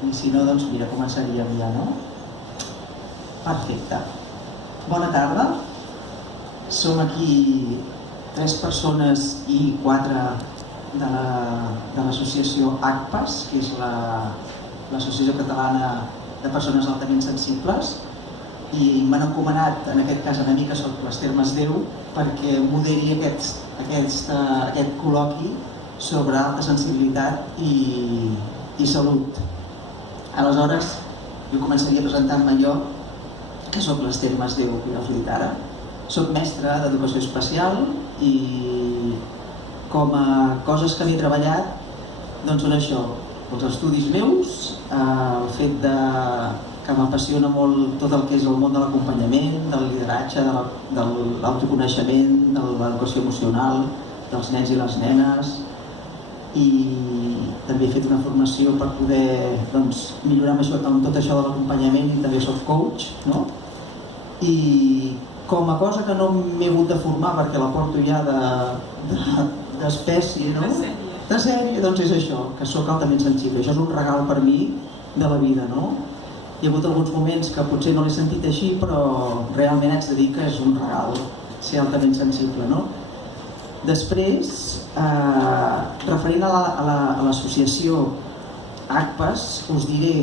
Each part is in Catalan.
I si no, doncs mira, començaríem ja, no? Perfecte. Bona tarda. Som aquí 3 persones i 4 de l'associació ACPAS, que és l'Associació Catalana de Persones Altament Sensibles, i m'han encomanat, en aquest cas a mi, que soc l'Ester Masdeu, perquè moderi aquest col·loqui sobre alta sensibilitat i salut. Aleshores, jo començaria presentant-me jo, que soc l'Ester Masdeu Piraflitara. Soc mestra d'educació especial i com a coses que m'he treballat doncs són això, els estudis meus, el fet que m'apassiona molt tot el que és el món de l'acompanyament, del lideratge, de l'autoconeixement, de l'educació emocional, dels nens i les nenes, i també he fet una formació per poder millorar amb tot això de l'acompanyament, i també soc coach, no? I com a cosa que no m'he hagut de formar perquè la porto ja d'espècie, no? De sèrie, doncs és això, que sóc altament sensible. Això és un regal per mi de la vida, no? Hi ha hagut alguns moments que potser no l'he sentit així, però realment haig de dir que és un regal ser altament sensible, no? Després, referint a l'associació ACPAS, us diré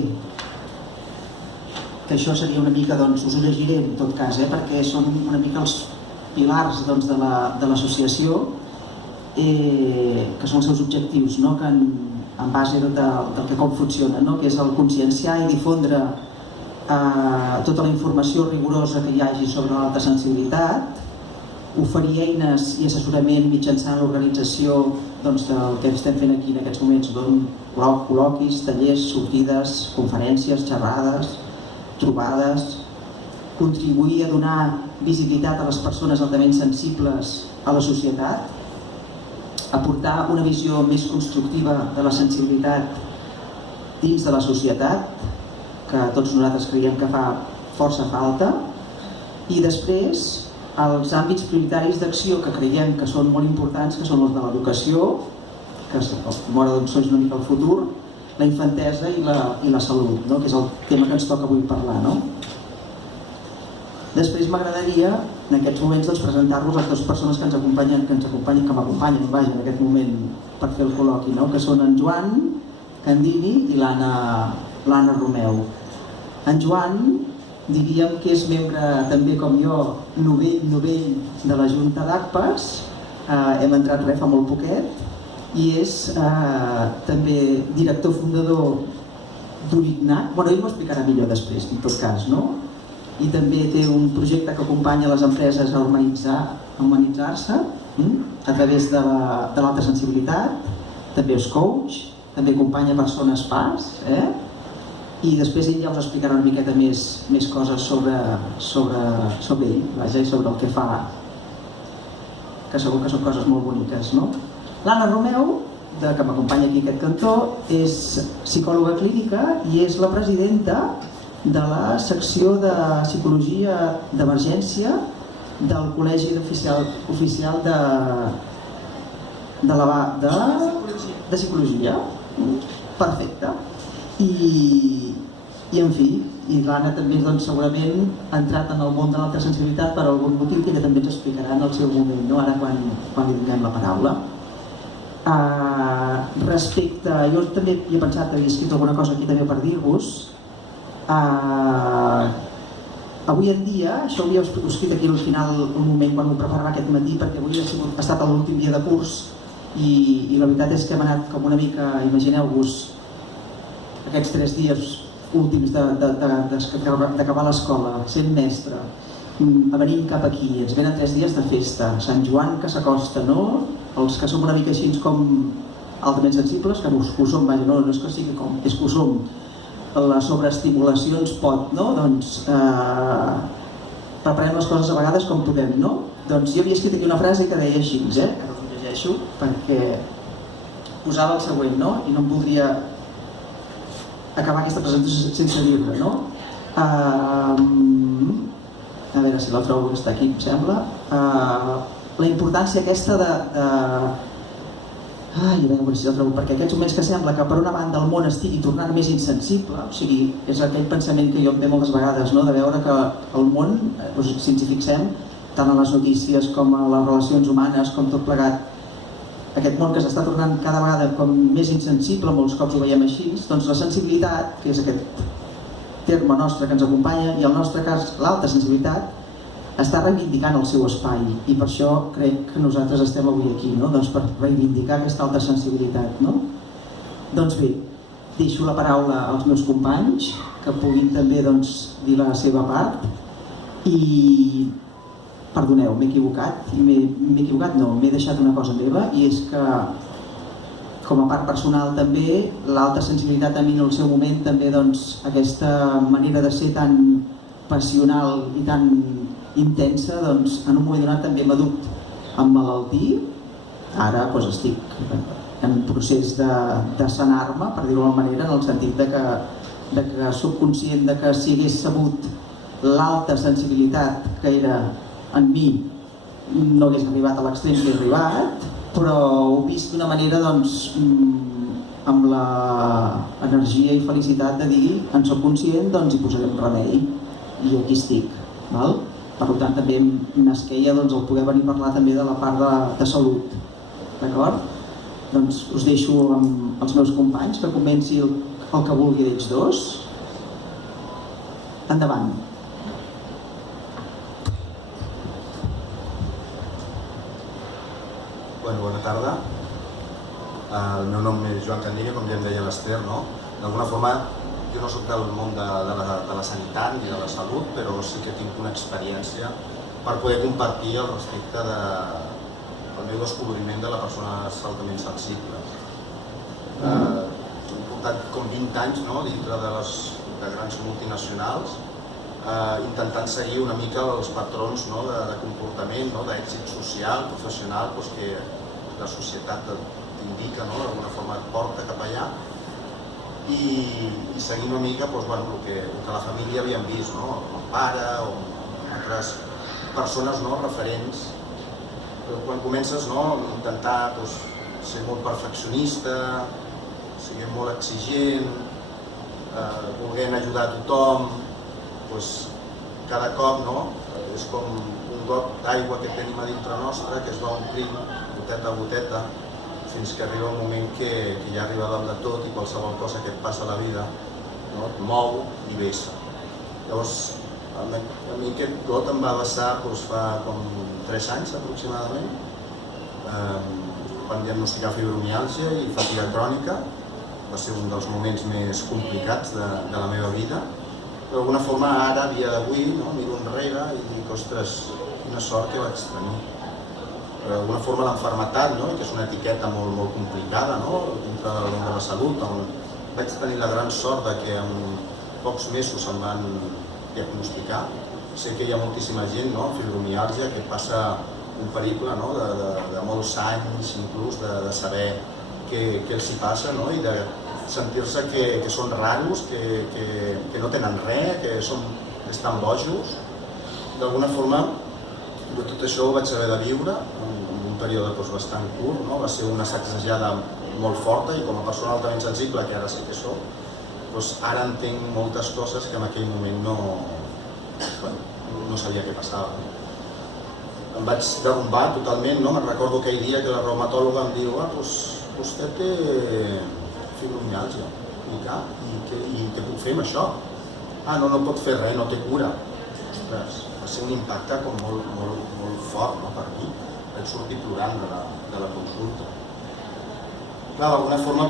que això seria una mica, doncs us ho llegiré en tot cas, perquè són una mica els pilars de l'associació, que són els seus objectius, que en base del que com funciona, que és el conscienciar i difondre tota la informació rigorosa que hi hagi sobre l'alta sensibilitat, oferir eines i assessorament mitjançant l'organització del que estem fent aquí en aquests moments, col·loquis, tallers, sortides, conferències, xerrades, trobades, contribuir a donar visibilitat a les persones altament sensibles a la societat, aportar una visió més constructiva de la sensibilitat dins de la societat, que tots nosaltres creiem que fa força falta, i després els àmbits prioritaris d'acció que creiem que són molt importants, que són els de l'educació, que m'agrada doncs una mica el futur, la infantesa i la salut, que és el tema que ens toca avui parlar. Després m'agradaria, en aquests moments, presentar-vos les dues persones que m'acompanyen en aquest moment per fer el col·loqui, que són en Joan Candini i l'Anna Romeu. En Joan, diríem que és membre, també com jo, novell de la Junta d'ACPAS, hem entrat fa molt poquet, i és també director fundador d'Urignac. Ell m'ho explicarà millor després, en tot cas, no? I també té un projecte que acompanya les empreses a humanitzar-se a través de l'alta sensibilitat, també és coach, també acompanya persones PAS, i després ell ja us explicarà una miqueta més coses sobre ell, i sobre el que fa, que segur que són coses molt boniques, no? L'Anna Romeu, que m'acompanya aquí a aquest cantó, és psicòloga clínica i és la presidenta de la secció de psicologia d'emergència del Col·legi Oficial de Psicologia. Perfecte. I en fi, l'Anna també segurament ha entrat en el món de l'alta sensibilitat per algun motiu que ella també ens explicarà en el seu moment, ara quan li donem la paraula. Respecte, jo també he pensat, havia escrit alguna cosa aquí també per dir-vos. Avui en dia, això ho havia escrit aquí al final un moment quan ho preparava aquest matí, perquè avui ha estat l'últim dia de curs i la veritat és que hem anat com una mica, imagineu-vos, aquests 3 dies últims d'acabar l'escola, sent mestre, venint cap aquí, ens venen 3 dies de festa, Sant Joan que s'acosta, no? Els que som una mica així com altament sensibles, que ho som, no és que sigui com, és que ho som, la sobreestimulació ens pot, no? Doncs preparem les coses a vegades com podem, no? Doncs jo havia escrit aquí una frase que deia així, que no us ho llegeixo, perquè posava el següent, no? I no em voldria acabar aquesta presentació sense dir-la, no? A veure si la trobo, que està aquí, em sembla. La importància aquesta de Ai, a veure si el trobo, perquè aquests moments que sembla que per una banda el món estigui tornant més insensible, o sigui, és aquell pensament que jo em ve moltes vegades, no? De veure que el món, doncs, si ens hi fixem, tant a les notícies com a les relacions humanes, com tot plegat, aquest món que s'està tornant cada vegada com més insensible, molts cops ho veiem així, doncs la sensibilitat, que és aquest terme nostre que ens acompanya, i en el nostre cas l'alta sensibilitat, està reivindicant el seu espai, i per això crec que nosaltres estem avui aquí, no? Doncs per reivindicar aquesta alta sensibilitat, no? Doncs bé, deixo la paraula als meus companys, que puguin també doncs, dir la seva part, i perdoneu, m'he equivocat, m'he deixat una cosa meva, i és que com a part personal també, l'alta sensibilitat a mi en el seu moment també doncs, aquesta manera de ser tan passional i tan intensa, doncs en un moment donat també m'ha dut a emmalaltir. Ara doncs, estic en procés de sanar-me, per dir-ho d'alguna manera, en el sentit de que soc conscient de que si hagués sabut l'alta sensibilitat que era en mi, no hagués arribat a l'extrem que he arribat, però ho he vist d'una manera doncs, amb l'energia i felicitat de dir en soc conscient, doncs hi posarem remei i aquí estic, val? Per tant també m'esqueia doncs, el poder venir a parlar també de la part de salut, d'acord? Doncs us deixo amb els meus companys que comenci el que vulgui d'ells dos. Endavant. Bona tarda. El meu nom és Joan Candilla, com ja em deia l'Ester, no? D'alguna forma, jo no soc del món de la sanitat ni de la salut, però sí que tinc una experiència per poder compartir al respecte del meu descobriment de les persones altament sensibles. He portat com 20 anys dintre de grans multinacionals, intentant seguir una mica els patrons de comportament, d'èxit social, professional, que la societat t'indica, d'alguna forma et porta cap allà, i seguint una mica el que la família havíem vist, el pare o altres persones referents. Quan comences a intentar ser molt perfeccionista, ser molt exigent, volent ajudar a tothom, cada cop és com un got d'aigua que tenim a dintre nostre que es va omplint goteta a goteta fins que arriba un moment que ja arriba dalt de tot i qualsevol cosa que et passa a la vida et mou i vessa. Llavors, a mi aquest got em va vessar fa com 3 anys aproximadament, quan diagnosticar fibromiàlgia i fatiga crònica. Va ser un dels moments més complicats de la meva vida. D'alguna forma, ara, a dia d'avui, miro enrere i dic, ostres, quina sort que vaig tenir. D'alguna forma, l'enfermetat, que és una etiqueta molt complicada dintre del món de la salut, on vaig tenir la gran sort que en pocs mesos em van diagnosticar. Sé que hi ha moltíssima gent, fibromiàlgia, que passa un periple de molts anys, inclús, de saber què els hi passa i de sentir-se que són raros, que no tenen res, que estan bojos. D'alguna forma, jo tot això ho vaig haver de viure en un període bastant curt, va ser una sacsejada molt forta i com a persona altament sensible, que ara sí que soc, ara entenc moltes coses que en aquell moment no sabia què passava. Em vaig derrumbar totalment, me'n recordo aquell dia que la reumatòloga em diu vostè té fibromiàlgia, i què puc fer amb això? No pot fer res, no té cura. Ostres, va ser un impacte molt fort per mi. Vaig sortir plorant de la consulta. D'alguna forma,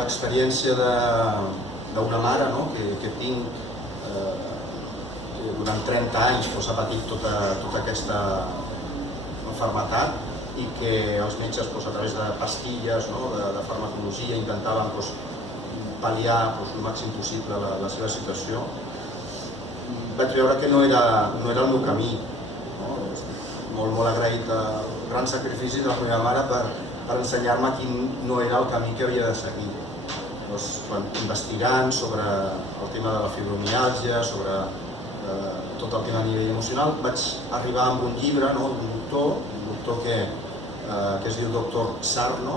l'experiència d'una mare que tinc, que durant 30 anys ha patit tota aquesta malaltia i que els metges, a través de pastilles, de farmacologia, intentaven pal·liar el màxim possible la seva situació. Vaig veure que no era el meu camí. Estic molt agraït al gran sacrifici de la meva mare per ensenyar-me quin no era el camí que havia de seguir. Investigant sobre el tema de la fibromiàlgia, sobre tot el tema a nivell emocional, vaig arribar amb un llibre d'un doctor que es diu Dr. Sarno,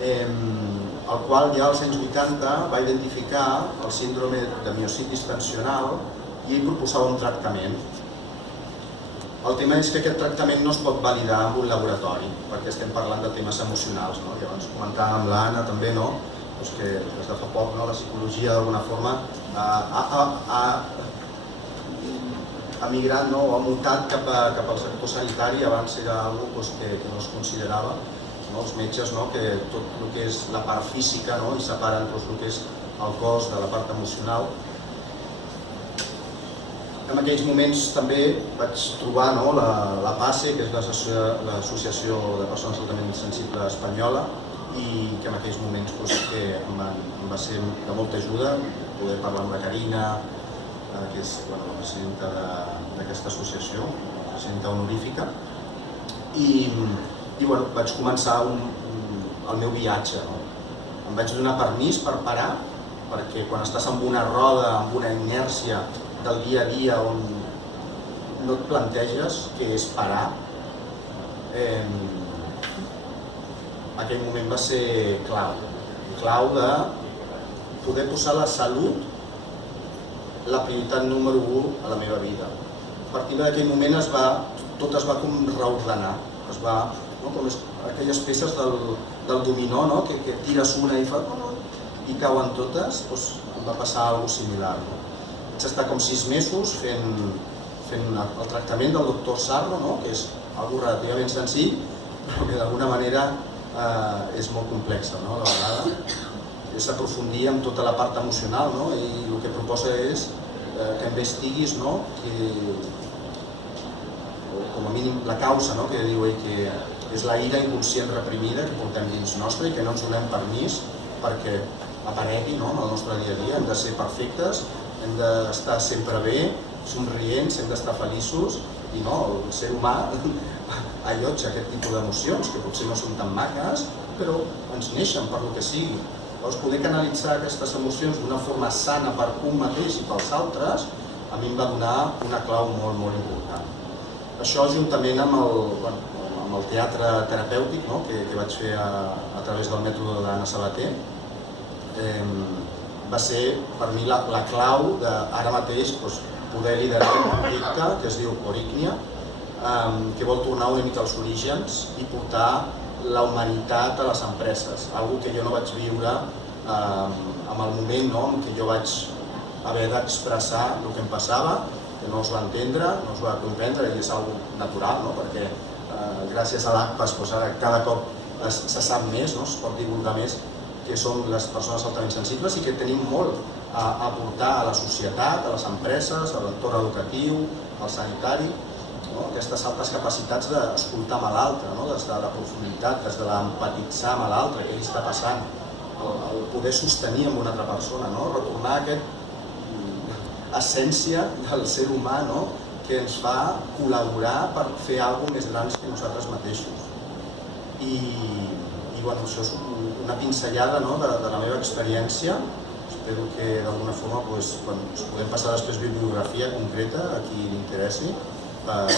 el qual ja als anys 80 va identificar el síndrome de miositis tensional i ell proposava un tractament. El tema és que aquest tractament no es pot validar en un laboratori, perquè estem parlant de temes emocionals. Llavors comentàvem amb l'Anna també que des de fa poc la psicologia d'alguna forma ha migrat o ha mutat cap al sector sanitari. Abans era una cosa que no es considerava. Els metges, que tot el que és la part física i separen el que és el cos de la part emocional. En aquells moments també vaig trobar la PASE, que és l'Associació de Persones Altament Sensibles Espanyola, i que en aquells moments em va ser de molta ajuda poder parlar amb la Carina, que és la presidenta d'aquesta associació, presidenta honorífica, i vaig començar el meu viatge. Em vaig donar permís per parar, perquè quan estàs en una roda, amb una inèrcia del dia a dia on no et planteges què és parar, aquell moment va ser clau de poder posar la salut la prioritat número 1 a la meva vida. A partir d'aquell moment tot es va com reordenar, com aquelles peces del dominó, que tires una i cauen totes. Em va passar alguna cosa similar. Vaig estar com 6 mesos fent el tractament del doctor Sarro, que és algo relativament senzill, però que d'alguna manera és molt complexa. A la vegada és aprofundir en tota la part emocional, i el que proposa és que investiguis, com a mínim la causa, que diu ell que és la ira inconscient reprimida que portem dins nostre i que no ens donem permís perquè aparegui en el nostre dia a dia. Hem de ser perfectes, hem d'estar sempre bé, somrients, hem d'estar feliços, i el ser humà allotja aquest tipus d'emocions que potser no són tan maques, però ens neixen per lo que sigui. Llavors, poder canalitzar aquestes emocions d'una forma sana per un mateix i pels altres, a mi em va donar una clau molt, molt important. Això, juntament amb el teatre terapèutic que vaig fer a través del mètode d'Anna Sabater, va ser per mi la clau d'ara mateix poder liderar un projecte que es diu Oricnia, que vol tornar una mica als orígens i portar la humanitat a les empreses, algo que jo no vaig viure en el moment en què jo vaig haver d'expressar el que em passava, que no es va entendre, no es va comprendre, i és algo natural, perquè gràcies a l'ACPAS ara cada cop se sap més, es pot divulgar més que som les persones altament sensibles i que tenim molt a aportar a la societat, a les empreses, a l'entorn educatiu, al sanitari, aquestes altes capacitats d'escoltar amb l'altre, des de la profunditat, des de l'empatitzar amb l'altre, què li està passant, el poder sostenir amb una altra persona, retornar a aquesta essència del ser humà que ens fa col·laborar per fer alguna cosa més gran que nosaltres mateixos. I això és una pinzellada de la meva experiència. Espero que d'alguna forma podem passar després bibliografia concreta a qui li interessi per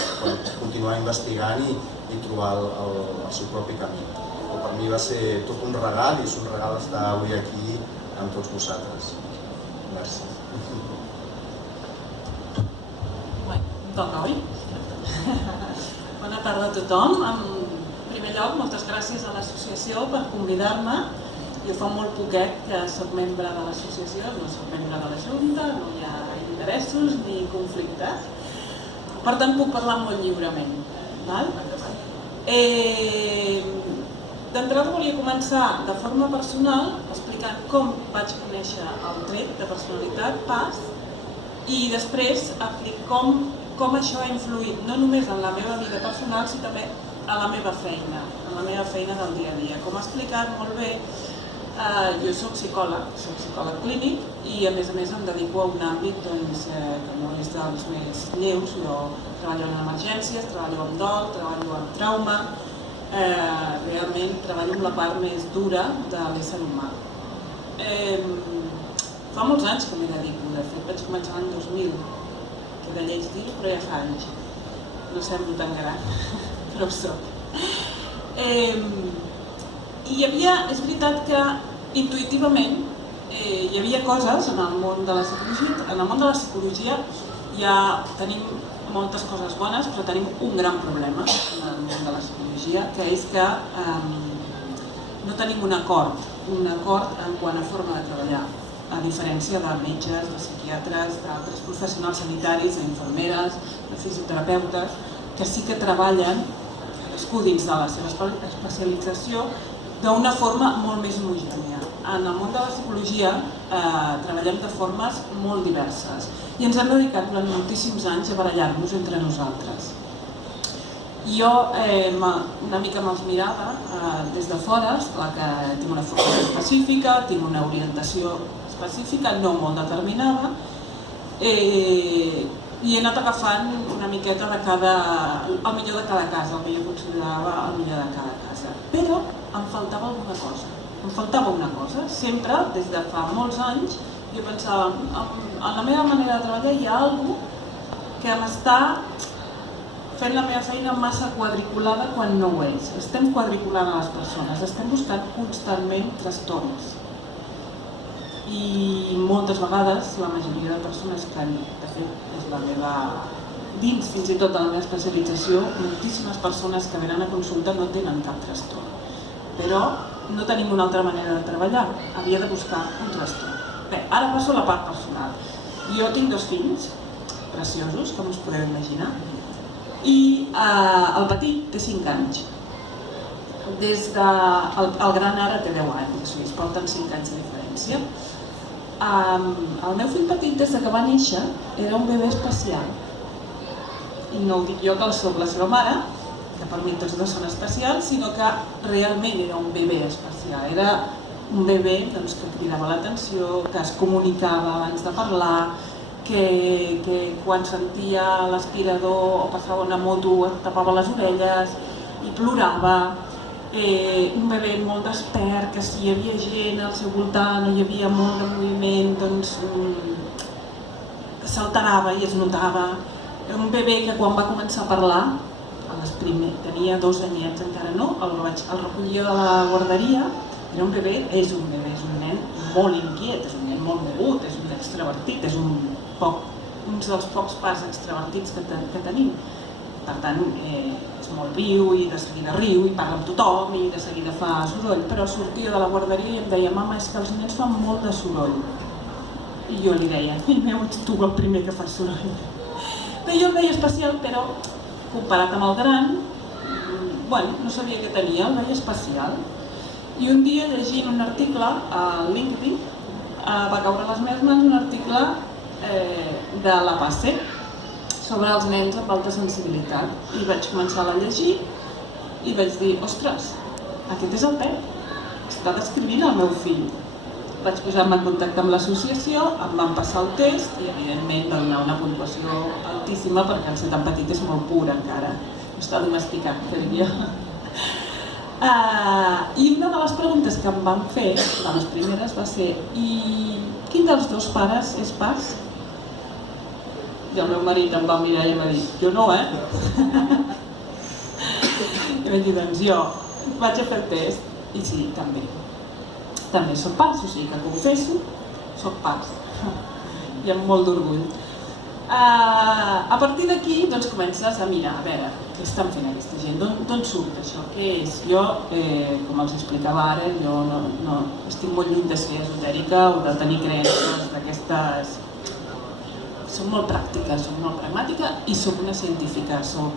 continuar investigant i trobar el seu propi camí. Per mi va ser tot un regal i és un regal estar avui aquí amb tots vosaltres. Gràcies. Toca, oi? Bona tarda a tothom. En primer lloc, moltes gràcies a l'associació per convidar-me. Jo fa molt poquet que soc membre de l'associació, no soc membre de la Junta, no hi ha interessos ni conflictes. Per tant, puc parlar molt lliurement. D'entrada volia començar de forma personal explicant com vaig conèixer el tret de personalitat PAS i després com això ha influït no només en la meva vida personal, sinó també a la meva feina del dia a dia. Com ha explicat molt bé, jo soc psicòleg clínic i a més em dedico a un àmbit que no és dels més lleus. Jo treballo en emergències, treballo en dol, treballo en trauma, realment treballo amb la part més dura de l'ésser humà. Fa molts anys que m'hi dedico, de fet vaig començar l'any 2000, queda lleig dir-ho, però ja fa anys. No semblo tan gran, però ho soc. hi havia, és veritat que intuïtivament hi havia coses en el món de la psicologia. En el món de la psicologia ja tenim moltes coses bones, però tenim un gran problema en el món de la psicologia, que és que no tenim un acord en quant a forma de treballar, a diferència de metges, de psiquiatres, d'altres professionals sanitaris, d'infermeres, de fisioterapeutes, que sí que treballen, cadascú dins de la seva especialització, d'una forma molt més homogènia. En el món de la psicologia treballem de formes molt diverses i ens hem dedicat durant moltíssims anys a barallar-nos entre nosaltres. Jo una mica me'ls mirava des de fora, esclar que tinc una formació específica, tinc una orientació específica, no molt determinada, i he anat agafant una miqueta el millor de cada casa, el que jo considerava el millor de cada casa. Però em faltava alguna cosa. Em faltava una cosa. Sempre, des de fa molts anys, jo pensava, en la meva manera de treballar hi ha alguna cosa que m'està fent la meva feina massa quadriculada quan no ho és. Estem quadriculant a les persones, estem buscant constantment trastorns. I moltes vegades, la majoria de persones que, de fet, és la meva, dins fins i tot de la meva especialització, moltíssimes persones que venen a consulta no tenen cap trastorn. Però no tenim una altra manera de treballar, havia de buscar un trastorn. Bé, ara passo a la part personal. Jo tinc 2 fills preciosos, com us podeu imaginar, i el petit té 5 anys. El gran ara té 10 anys, o sigui, es porten 5 anys de diferència. El meu fill petit, des que va néixer, era un bebè especial. I no ho dic jo que soc la seva mare, que per mi tots dos són especials, sinó que realment era un bebè especial. Era un bebè que cridava l'atenció, que es comunicava abans de parlar, que quan sentia l'aspirador o passava una moto es tapava les orelles i plorava. Un bebè molt despert, que si hi havia gent al seu voltant o hi havia molt de moviment, doncs s'alterava i es notava. Un bebè que quan va començar a parlar, tenia 2 anyets encara no, el recollia de la guarderia, era un bebè, és un nen molt inquiet, és un nen molt mogut, és un extravertit, és un dels pocs parts extravertits que tenim. Per tant, és molt viu i de seguida riu i parla amb tothom i de seguida fa soroll, però sortia de la guarderia i em deia: mama, és que els nens fan molt de soroll. I jo li deia: fill meu, ets tu el primer que fa soroll. Bé, jo el veia especial, però comparat amb el gran, no sabia què tenia, el veia especial. I un dia, llegint un article a LinkedIn, va caure a les meves mans un article de la PACE sobre els nens amb alta sensibilitat. I vaig començar a llegir i vaig dir: ostres, aquest és el Pep, està descrivint el meu fill. Vaig posar-me en contacte amb l'associació, em van passar el test i evidentment va donar una puntuació altíssima perquè el ser tan petit és molt pur encara, no està domesticat, que diria. I una de les preguntes que em van fer, de les primeres, va ser: i quin dels dos pares és pas? I el meu marit em va mirar i em va dir: jo no, I vaig dir: doncs jo vaig a fer el test i sí, també soc pas, o sigui que confesso, soc pas, i amb molt d'orgull. A partir d'aquí comences a mirar, a veure, què estan fent aquesta gent, d'on surt això, què és? Jo, com els explicava ara, jo no estic molt lluny de ser esotèrica o de tenir creences d'aquestes. Soc molt pràctica, soc molt pragmàtica i soc una científica, soc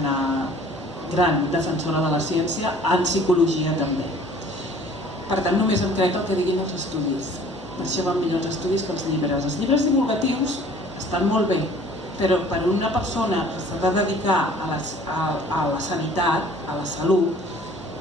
una gran defensora de la ciència, en psicologia també. Per tant, només em crec el que diguin els estudis. Per això van millor els estudis que els llibres. Els llibres divulgatius estan molt bé, però per una persona que s'ha de dedicar a la sanitat, a la salut,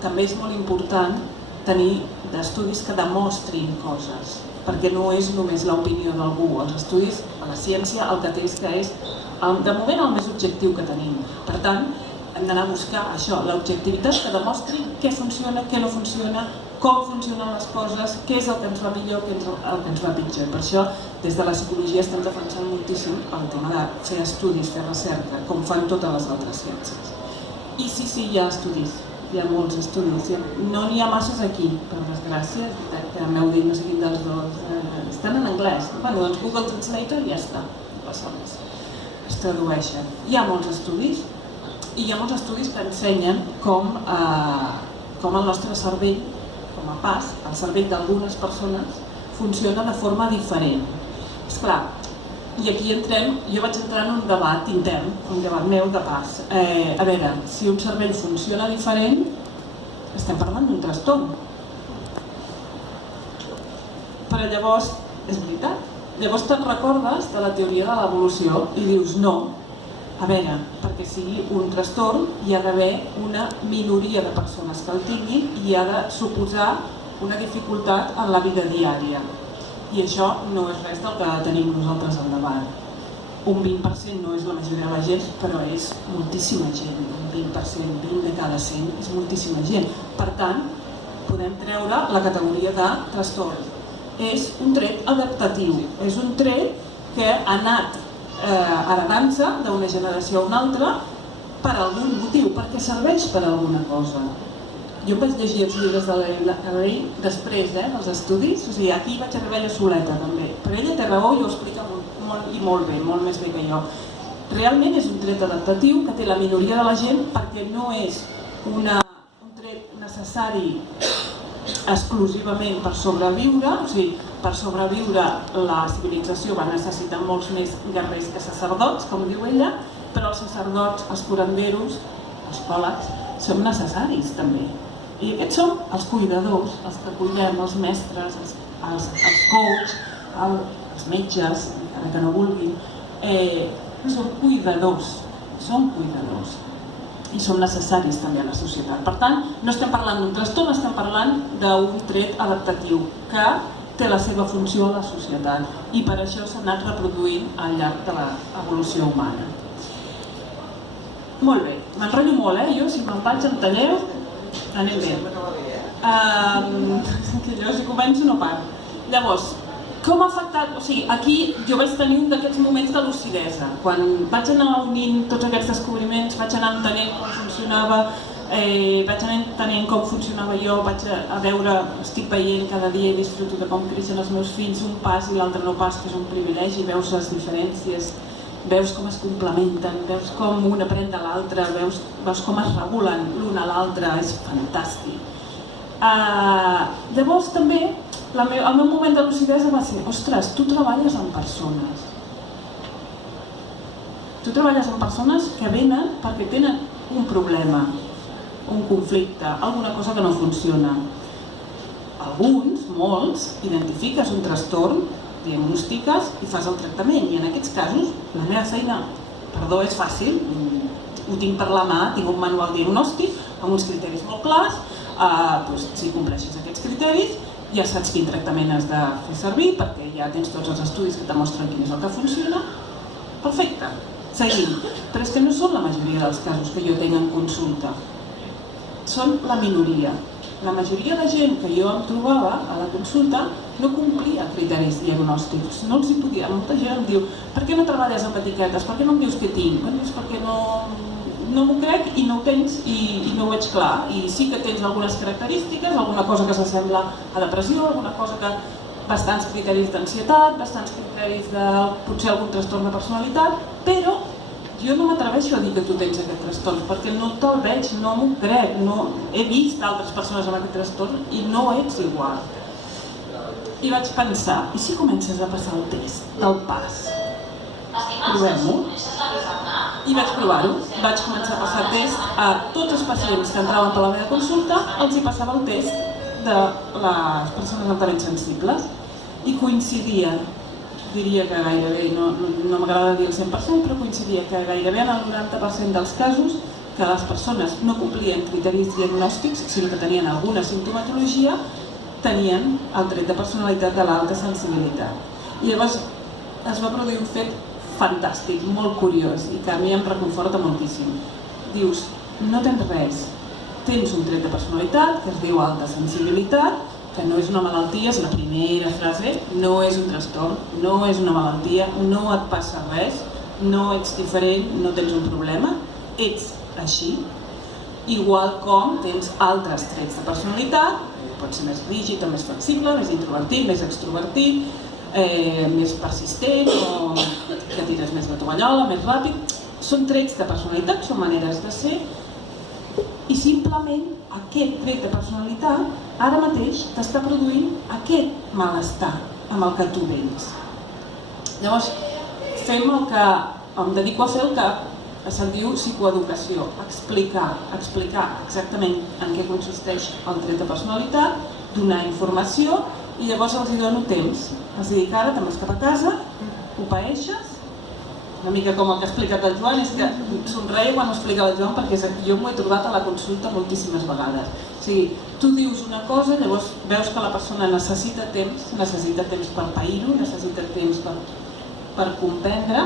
també és molt important tenir estudis que demostrin coses, perquè no és només l'opinió d'algú. Els estudis, a la ciència, el que té és que és, de moment, el més objectiu que tenim. Per tant, hem d'anar a buscar això, l'objectivitat que demostri què funciona, què no funciona, com funcionen les coses, què és el que ens va millor, què és el que ens va pitjor. Per això, des de la psicologia estem defensant moltíssim el tema de fer estudis, fer recerca, com fan totes les altres ciències. I sí, hi ha estudis. hi ha molts estudis. No n'hi ha masses aquí, per desgràcia, és veritat que m'heu dit no sé quin dels dos. Estan en anglès. Bueno, doncs Google Translator ja està, no passa res. Es tradueixen. Hi ha molts estudis i hi ha molts estudis que ensenyen com el nostre cervell, com a pas, el cervell d'algunes persones, funciona de forma diferent. Esclar, i aquí entrem, jo vaig entrar en un debat intern, un debat meu de pas. A veure, si un cervell funciona diferent, estem parlant d'un trastorn. Però llavors, és veritat, llavors te'n recordes de la teoria de l'evolució i dius no. A veure, perquè sigui un trastorn hi ha d'haver una minoria de persones que el tinguin i ha de suposar una dificultat en la vida diària. I això no és res del que tenim nosaltres al davant. Un 20% no és la majoria de la gent, però és moltíssima gent. Un 20%, 20 de cada 100 és moltíssima gent. Per tant, podem treure la categoria de trastorn. És un tret adaptatiu, és un tret que ha anat heredant-se d'una generació a una altra per algun motiu, perquè serveix per alguna cosa. Jo vaig llegir els llibres de l'Elaine després dels estudis, o sigui, aquí vaig arribar jo soleta també, però ella té raó i ho explica molt bé, molt més bé que jo. Realment és un tret adaptatiu que té la minoria de la gent perquè no és un tret necessari exclusivament per sobreviure, o sigui, per sobreviure la civilització va necessitar molts més guerrers que sacerdots, com diu ella, però els sacerdots, els curanderos, els psicòlegs, són necessaris també. I aquests són els cuidadors, els que cuidem, els mestres, els coaches, els metges, encara que no vulguin, són cuidadors i són necessaris també a la societat. Per tant, no estem parlant d'un trastorn, estem parlant d'un tret adaptatiu que té la seva funció a la societat i per això s'ha anat reproduint al llarg de l'evolució humana. Molt bé, m'enrotllo molt, jo si me'n vaig em talleu, anem bé. Que jo si començo no paro. Llavors, com ha afectat, o sigui, aquí jo vaig tenir un d'aquests moments de lucidesa, quan vaig anar unint tots aquests descobriments, vaig anar entenent com funcionava, vaig anar entenent com funcionava jo, vaig a veure, estic veient cada dia i disfruto de com creixen els meus fills, un pas i l'altre no pas, que és un privilegi, veus les diferències, veus com es complementen, veus com un aprèn de l'altre, veus com es regulen l'un a l'altre, és fantàstic. Llavors també, el meu moment de lucidesa va ser, ostres, tu treballes amb persones. Tu treballes amb persones que venen perquè tenen un problema, un conflicte, alguna cosa que no funciona. Alguns, molts, identifiques un trastorn, diagnostiques i fas el tractament. I en aquests casos, la meva feina, perdó, és fàcil, ho tinc per la mà, tinc un manual diagnòstic amb uns criteris molt clars, si compleixes aquests criteris ja saps quin tractament has de fer servir perquè ja tens tots els estudis que demostren quin és el que funciona. Perfecte, seguim. Però és que no són la majoria dels casos que jo tinc en consulta. Són la minoria. La majoria de gent que jo em trobava a la consulta no complia criteris diagnòstics, no els hi podia. Molta gent em diu, per què no treballes amb etiquetes? Per què no em dius què tinc? Perquè no m'ho crec i no ho tens i no ho veig clar. I sí que tens algunes característiques, alguna cosa que s'assembla a depressió, alguna cosa que... bastants criteris d'ansietat, bastants criteris de potser algun trastorn de personalitat, però jo no m'atreveixo a dir que tu tens aquest trastorn, perquè no te'l veig, no m'ho crec, he vist altres persones amb aquest trastorn i no ets igual. I vaig pensar, i si comences a passar el test del pas? Provem-ho. I vaig provar-ho. Vaig començar a passar test a tots els pacients que entraven per la meva consulta, els hi passava el test de les persones altament sensibles i coincidien, diria que gairebé, no m'agrada dir el 100%, però coincidia que gairebé en el 90% dels casos que les persones no complien criteris diagnòstics, sinó que tenien alguna simptomatologia, tenien el tret de personalitat de l'alta sensibilitat. I llavors es va produir un fet fantàstic, molt curiós i que a mi em reconforta moltíssim. Dius, no tens res, tens un tret de personalitat que es diu alta sensibilitat, que no és una malaltia, és la primera frase, no és un trastorn, no és una malaltia, no et passa res, no ets diferent, no tens un problema, ets així. igual com tens altres trets de personalitat, pot ser més rígid o més flexible, més introvertit, més extrovertit, més persistent o que tires més la tovallola, més ràpid. Són trets de personalitat, són maneres de ser i simplement aquest tret de personalitat ara mateix t'està produint aquest malestar amb el que tu vens. Llavors, fem el que em dedico a fer, el que se'n diu psicoeducació, explicar exactament en què consisteix el tret de personalitat, donar informació i llavors els hi dono temps. Els dic, ara te'n vas cap a casa, ho paeixes, una mica com el que ha explicat el Joan, és que somreia quan ho explica el Joan perquè jo m'ho he trobat a la consulta moltíssimes vegades. O sigui, tu dius una cosa, llavors veus que la persona necessita temps per pair-ho, necessita temps per comprendre.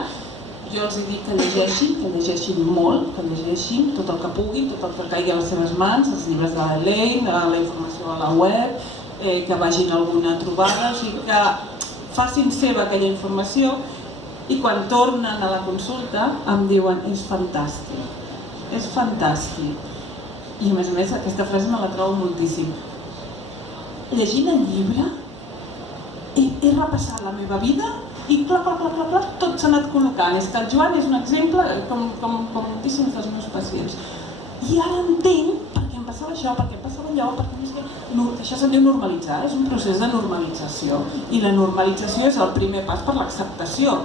Jo els dic que llegeixin molt, que llegeixin tot el que puguin, tot el que caigui a les seves mans, els llibres de l'Elaine, la informació a la web, que vagin a alguna trobada, o sigui que facin seva aquella informació i quan tornen a la consulta em diuen és fantàstic. I a més aquesta frase me la trobo moltíssim. Llegint el llibre he repassat la meva vida i clar, tot s'ha anat col·locant. És que el Joan és un exemple com moltíssims dels meus pacients. I ara entenc per què em passava això, per què em passava allò, això se'n diu normalitzar, és un procés de normalització. I la normalització és el primer pas per l'acceptació,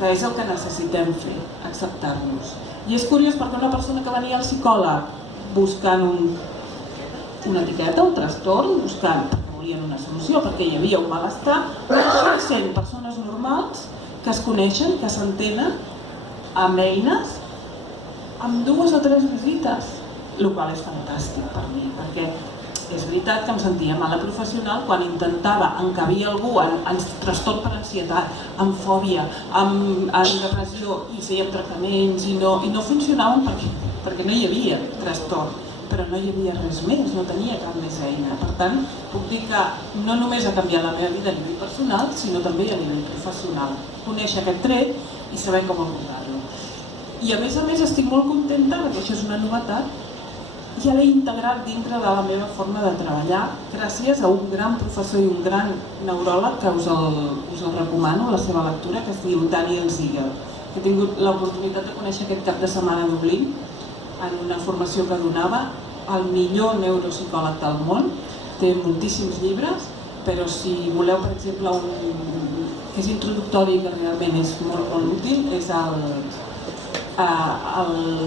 que és el que necessitem fer, acceptar-nos. I és curiós perquè una persona que venia al psicòleg buscant una etiqueta, un trastorn, buscant perquè volien una solució, perquè hi havia un malestar, són sent persones normals que es coneixen, que s'entenen amb eines, amb 2 o 3 visites, el qual és fantàstic per mi, perquè és veritat que em sentia mala professional quan intentava encabir algú en trastorn per ansietat, en fòbia, en depressió, i fèiem tractaments i no funcionaven perquè no hi havia trastorn, però no hi havia res més, no tenia cap més eina. Per tant, puc dir que no només ha canviat la meva vida a nivell personal, sinó també a nivell professional. Conèixer aquest tret i saber com abordar-lo. I a més estic molt contenta, perquè això és una novetat, ja l'he integrat dintre de la meva forma de treballar gràcies a un gran professor i un gran neuròleg que us el recomano, la seva lectura, que es diu Daniel Siegel, que he tingut l'oportunitat de conèixer aquest cap de setmana a Dublín en una formació que donava, el millor neuropsicòleg del món. Té moltíssims llibres, però si voleu, per exemple, un que és introductori i que realment és molt útil, és el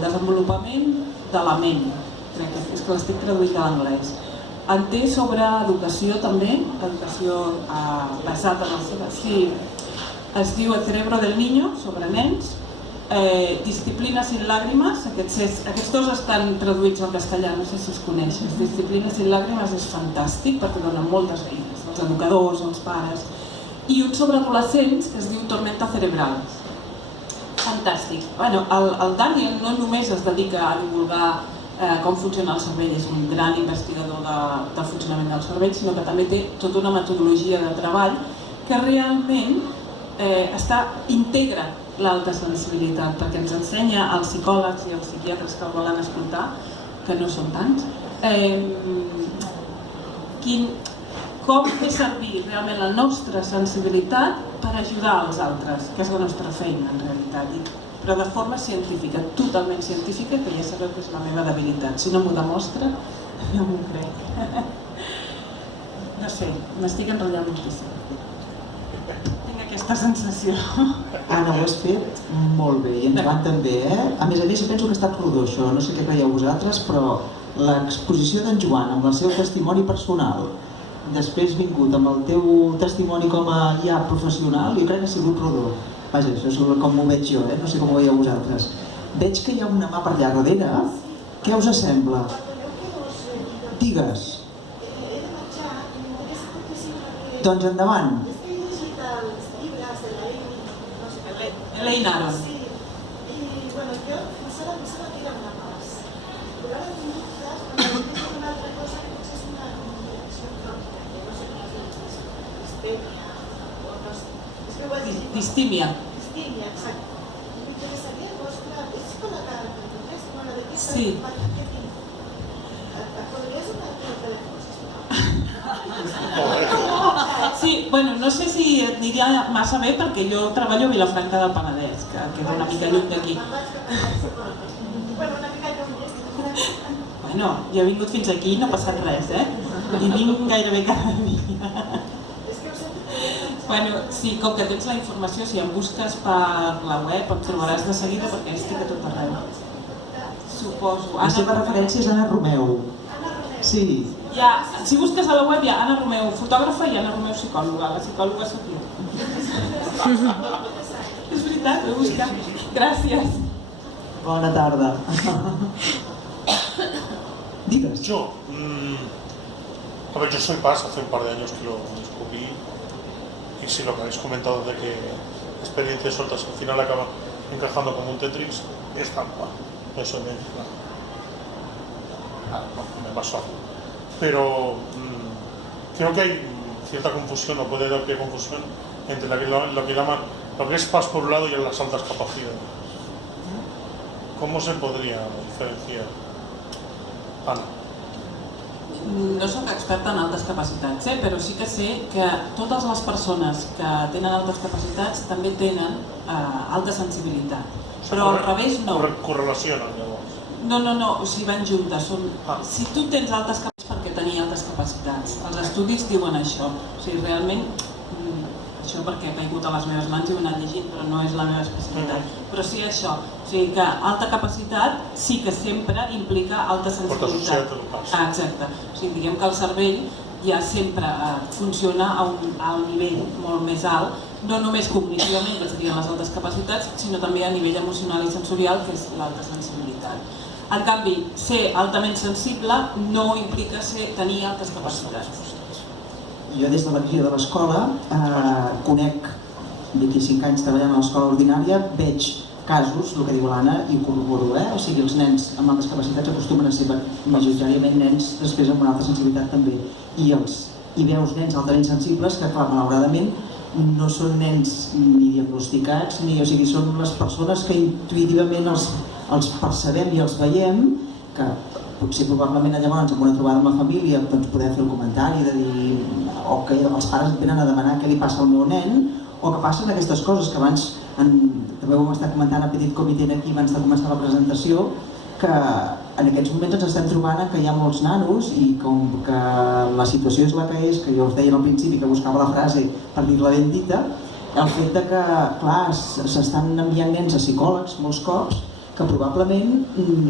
desenvolupament de la ment. És que l'estic traduint a l'anglès. En té sobre educació també, educació basada en el seu... Sí, es diu El cerebro del niño, sobre nens, Disciplina sin lágrimas, aquests dos estan traduïts al castellà, no sé si els coneixes. Disciplina sin lágrimas és fantàstic perquè dona moltes eines, als educadors, als pares. I un sobre adolescents que es diu Tormenta cerebral. Fantàstic. El Daniel no només es dedica a divulgar com funciona el cervell, és un gran investigador del funcionament del cervell, sinó que també té tota una metodologia de treball que realment integra l'alta sensibilitat, perquè ens ensenya als psicòlegs i als psiquiatres que el volen escoltar, que no són tants, com fer servir realment la nostra sensibilitat per ajudar els altres, que és la nostra feina en realitat, però de forma científica, totalment científica, que ja sabeu que és la meva debilitat. Si no m'ho demostra, no m'ho crec. No sé, m'estic enrotllant moltíssim. Tinc aquesta sensació. Anna, ho has fet molt bé i ens van també, A més, jo penso que ha estat rodó això, no sé què creieu vosaltres, però l'exposició d'en Joan amb el seu testimoni personal, després vingut amb el teu testimoni com a ja professional, jo crec que ha sigut rodó. Vaja, això és com ho veig jo, no sé com ho veieu vosaltres. Veig que hi ha una mà per allà darrere. Què us sembla? Digues. Doncs endavant. Elaine Aron. Sí, y bueno, yo pensaba que era una más. Pero ahora tengo dudas cuando empiezo con otra cosa que es una comunicación crónica, que no sé cómo se dice, distemia, o no sé. Es que igual Distimia. Distimia, exacto. Y me interesaría, ostras, es con la cara, ¿no? ¿De qué Sí. Sí, bueno, no sé si et aniria massa bé perquè jo treballo a Vilafranca del Penedès, que queda una mica lluny d'aquí. Bueno, una mica lluny. Bueno, jo he vingut fins aquí i no ha passat res, I vinc gairebé cada dia. És que ho sento. Bueno, sí, com que tens la informació, si em busques per la web em trobaràs de seguida perquè estic a tot arreu. Suposo. La seva referència és Anna Romeu. Sí. Si busques a la web hi ha Anna Romeu fotògrafa i Anna Romeu psicòloga. La psicòloga soc jo. És veritat, ho he buscat. Gràcies. Bona tarda. Digues. Yo soy Paz, hace un par de años que lo descubrí y sí, lo que habéis comentado de que experiencias sueltas al final acaban encajando como un Tetris, está mal. Eso me pasó. Pero creo que hay cierta confusión, o puede dar pie a confusión, entre lo que llaman lo que es Paz por un lado y las altas capacidades. ¿Cómo se podría diferenciar? Ana. No soc experta en altes capacitats, però sí que sé que totes les persones que tenen altes capacitats també tenen alta sensibilitat. Però al revés no. Correlacionen, llavors. No, o sigui, van juntes. Si tu tens altes capacitats, per què tenir altes capacitats? Els estudis diuen això. O sigui, realment, això perquè he caigut a les meves mans i ho he anat llegint, però no és la meva especialitat. Però sí això, o sigui que alta capacitat sí que sempre implica alta sensibilitat. Exacte. O sigui, diguem que el cervell ja sempre funciona a un nivell molt més alt, no només cognitivament, que serien les altes capacitats, sinó també a nivell emocional i sensorial, que és l'alta sensibilitat. En canvi, ser altament sensible no implica tenir altes capacitats. Jo des de la visió de l'escola conec 25 anys treballant a l'escola ordinària, veig casos, el que diu l'Anna, i ho corroboro, o sigui, els nens amb altes capacitats acostumen a ser majoritàriament nens després amb una alta sensibilitat també, i veus nens altament sensibles que, clar, malauradament no són nens ni diagnosticats, o sigui, són les persones que intuïtivament els percebem i els veiem, que potser probablement llavors en una trobada amb la família doncs podem fer el comentari de dir o que els pares venen a demanar què li passa al meu nen, o que passen aquestes coses que abans també ho hem estat comentant a Petit Comitè aquí abans de començar la presentació, que en aquests moments ens estem trobant que hi ha molts nanos i com que la situació és la que és, que jo us deia al principi que buscava la frase per dir-la ben dita, el fet de que, clar, s'estan enviant nens a psicòlegs molts cops que probablement,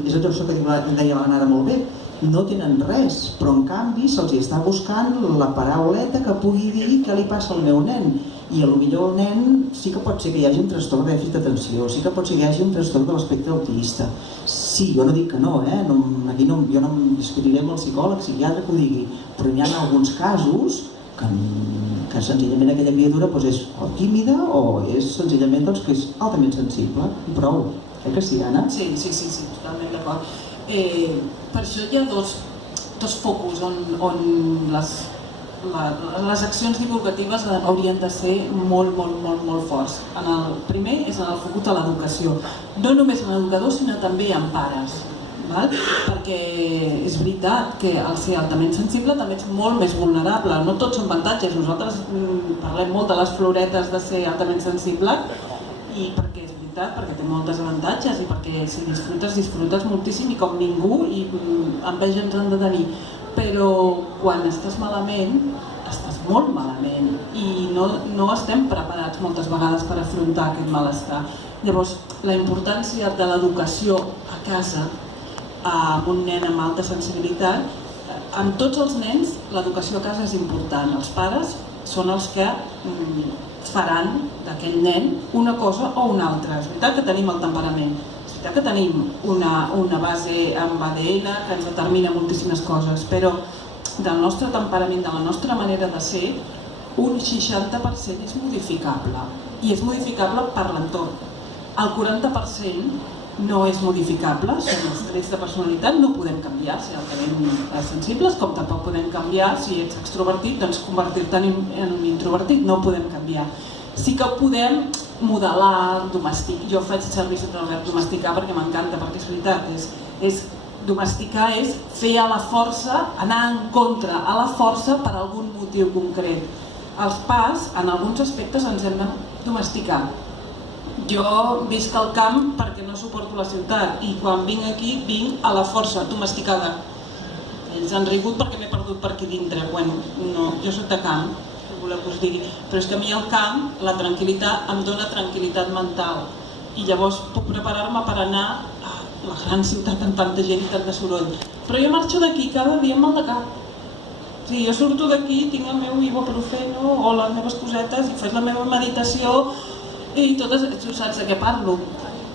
és això que deia l'Anna ara molt bé, no tenen res, però en canvi se'ls està buscant la parauleta que pugui dir què li passa al meu nen. I potser el nen sí que pot ser que hi hagi un trastorn de dèficit d'atenció, sí que pot ser que hi hagi un trastorn de l'espectre autista. Sí, jo no dic que no, aquí jo no em discutiré amb el psicòleg, psiquiatre que ho digui, però hi ha alguns casos que senzillament aquella criatura és o tímida o és senzillament que és altament sensible, i prou. Que sí, Anna? Sí, totalment d'acord. Per això hi ha dos focus on les accions divulgatives haurien de ser molt forts. El primer és en el focus de l'educació, no només en l'educador sinó també en pares, perquè és veritat que al ser altament sensible també ets molt més vulnerable, no tots són avantatges, nosaltres parlem molt de les floretes de ser altament sensible i perquè és veritat, perquè té molts avantatges i perquè si disfrutes moltíssim i com ningú i enveja ens han de tenir, però quan estàs malament, estàs molt malament i no estem preparats moltes vegades per afrontar aquest malestar. Llavors, la importància de l'educació a casa amb un nen amb alta sensibilitat, amb tots els nens l'educació a casa és important, els pares són els que faran d'aquell nen una cosa o una altra. És veritat que tenim el temperament, és veritat que tenim una base amb ADN que ens determina moltíssimes coses, però del nostre temperament, de la nostra manera de ser, un 60% és modificable i és modificable per l'entorn. El 40% no és modificable, són els trets de personalitat, no podem canviar si alterem sensibles, com tampoc podem canviar si ets extrovertit, doncs convertir-te en un introvertit, no ho podem canviar. Sí que podem modelar, domesticar, jo faig servir sempre el verb domesticar perquè m'encanta, perquè és veritat, és Domesticar és fer a la força, anar en contra a la força per algun motiu concret. Els pas, en alguns aspectes, ens hem de domesticar. Jo visc al camp perquè no suporto la ciutat i quan vinc aquí vinc a la força, domesticada. Ells han rigut perquè m'he perdut per aquí dintre. Bueno, no, jo soc de camp, què voleu que us digui. Però és que a mi el camp, la tranquil·litat, em dona tranquil·litat mental. I llavors puc preparar-me per anar a la gran ciutat amb tanta gent i tant de soroll. Però jo marxo d'aquí cada dia amb mal de cap. O sigui, jo surto d'aquí, tinc el meu ibuprofeno o les meves cosetes i faig la meva meditació i totes, tu saps de què parlo.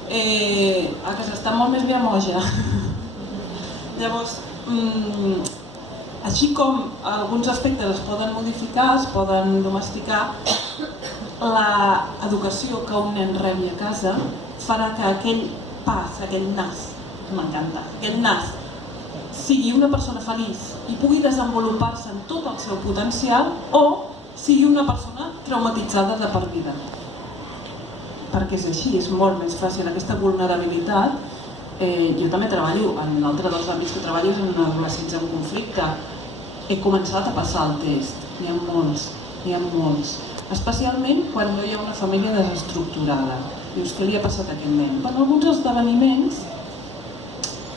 A casa està molt més bé a Moja. Llavors, així com alguns aspectes es poden modificar, es poden domesticar, l'educació que un nen rebi a casa farà que aquell pas, aquell nas, m'encanta, aquell nas sigui una persona feliç i pugui desenvolupar-se en tot el seu potencial o sigui una persona traumatitzada de per vida. Perquè és així, és molt més fàcil aquesta vulnerabilitat. Jo també treballo, en l'altre dels àmbits que treballo és en adolescents en conflicte. He començat a passar el test, n'hi ha molts, especialment quan no hi ha una família desestructurada. Dius, què li ha passat a aquest nen? Bueno, alguns esdeveniments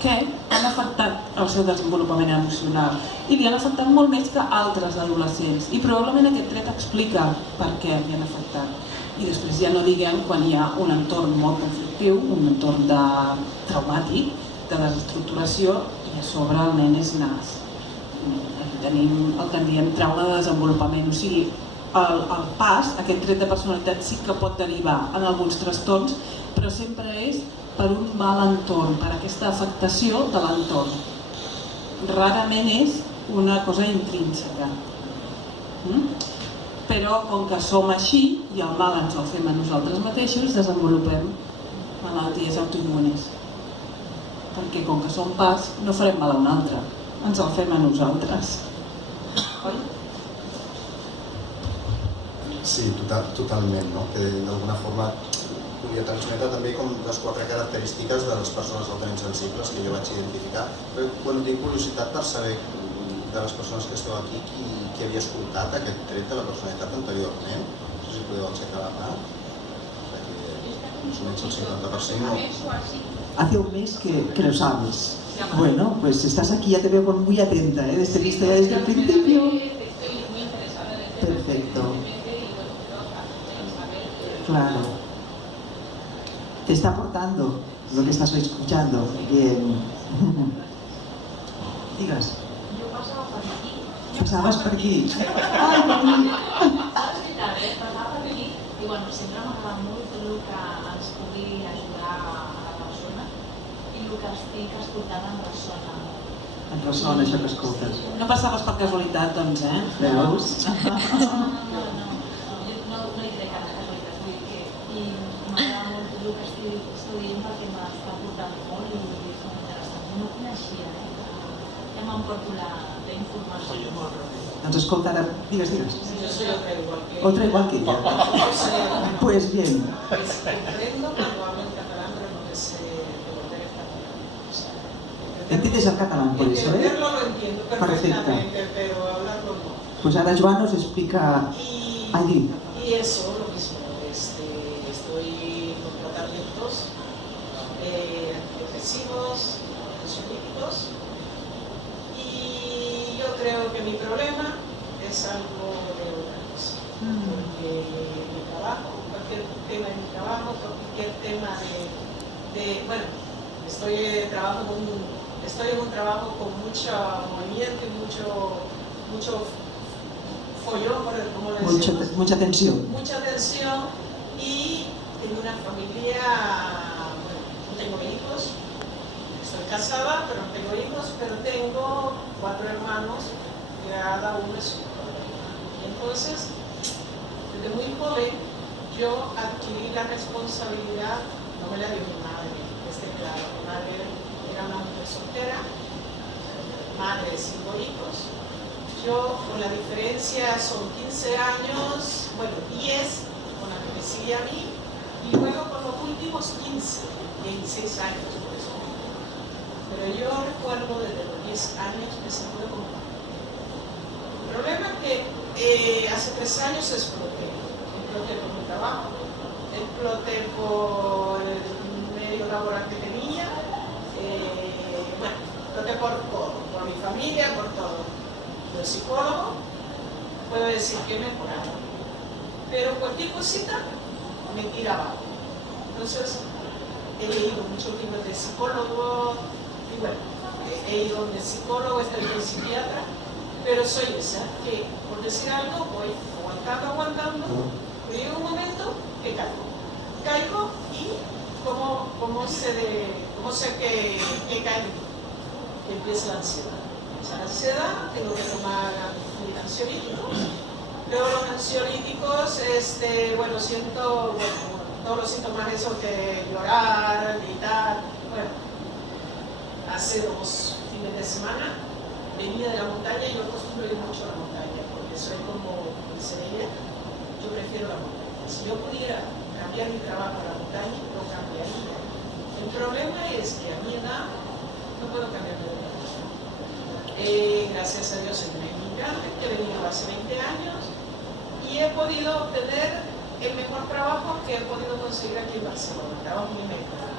que han afectat el seu desenvolupament emocional i li han afectat molt més que altres adolescents i probablement aquest tret explica per què li han afectat. I després ja no diguem quan hi ha un entorn molt conflictiu, un entorn traumàtic, de desestructuració i a sobre el nen és nas. Aquí tenim el que en diem trauma de desenvolupament, o sigui, el pas, aquest tret de personalitat sí que pot derivar en alguns trastorns, però sempre és per un mal entorn, per aquesta afectació de l'entorn. Rarament és una cosa intrínseca. Però com que som així i el mal ens el fem a nosaltres mateixos, desenvolupem malalties autoimmunes. Perquè com que som pas, no farem mal a un altre, ens el fem a nosaltres. Oi? Sí, totalment, no? Que d'alguna forma volia transmetre també com les 4 característiques de les persones altament sensibles que jo vaig identificar. Però, bueno, tinc curiositat per saber de les persones que esteu aquí qui havia escoltat aquest tret de la personalitat anteriorment. No sé si podeu aixecar la mà. Més o menys el 50% no. Hace un mes que lo sabes. Bueno, pues estás aquí, ya te veo muy atenta, ¿eh? Te viste ya desde el principio. Perfecto. Claro. Te está aportando lo que estás escuchando. Bien. Digas. Yo pasaba por aquí. Pasabas por aquí. Ay, bonic. Passava per aquí i bueno, sempre m'agrada molt el que ens pugui ajudar a la persona i el que estic escoltant em ressona. Et ressona això que escoltes. No passaves per casualitat, doncs, eh? Veus? No hi crec en la casualitat, vull dir que m'agrada molt el que estic dient perquè m'està portant molt i és molt interessant. No ho coneixia, ja m'emporto la informació. Doncs escolta, ara, digues. Yo soy Otra igual que ella. Pues bien. Comprendo cuando hablo en catalán, pero no sé devolver el catalán. ¿Entiendes el catalán por eso, eh? Entenderlo lo entiendo perfectamente, pero hablarlo no. Pues ahora Joan nos explica allí. Y eso, lo mismo. Estoy con tratamientos antidepresivos, ansiolíticos. Y yo creo que mi problema es algo de otra cosa. Porque mi trabajo, cualquier tema de mi trabajo, cualquier tema bueno, estoy en un trabajo con mucho movimiento y mucho follón, como le decimos. Mucha tensión. Mucha tensión y en una familia, bueno, no tengo hijos. Estoy casada, pero no tengo hijos, pero tengo 4 hermanos, cada uno es un problema. Y entonces, desde muy joven, yo adquirí la responsabilidad, no me la dio mi madre, claro, mi madre era una mujer soltera, madre de 5 hijos. Yo, con la diferencia, son 15 años, bueno, 10 con la que me sigue a mí, y luego con los últimos 16 años, por eso. pero yo recuerdo desde los 10 años me he sentido como padre. El problema es que hace 3 años exploté por mi trabajo, exploté por el medio laboral que tenía, bueno, exploté por todo, por mi familia, por todo. El psicólogo, puedo decir que he mejorado, pero cualquier cosita me tira abajo. Entonces, he leído muchos libros de psicólogo, y bueno, he ido donde psicólogo, he estado en psiquiatra, pero soy esa que, por decir algo, voy aguantando, pero llega un momento que caigo y cómo sé que caigo, que empieza la ansiedad. La ansiedad, tengo que tomar ansiolíticos, pero los ansiolíticos, bueno, siento, todos los síntomas esos de llorar, gritar. Bueno, hace 2 fines de semana venía de la montaña y yo acostumbro ir mucho a la montaña porque soy como ella, yo prefiero la montaña. Si yo pudiera cambiar mi trabajo a la montaña, lo cambiaría. El problema es que a mi edad no puedo cambiar de trabajo. Gracias a Dios soy una inmigrante que he venido hace 20 años y he podido obtener el mejor trabajo que he podido conseguir aquí en Barcelona, trabajo muy mejor.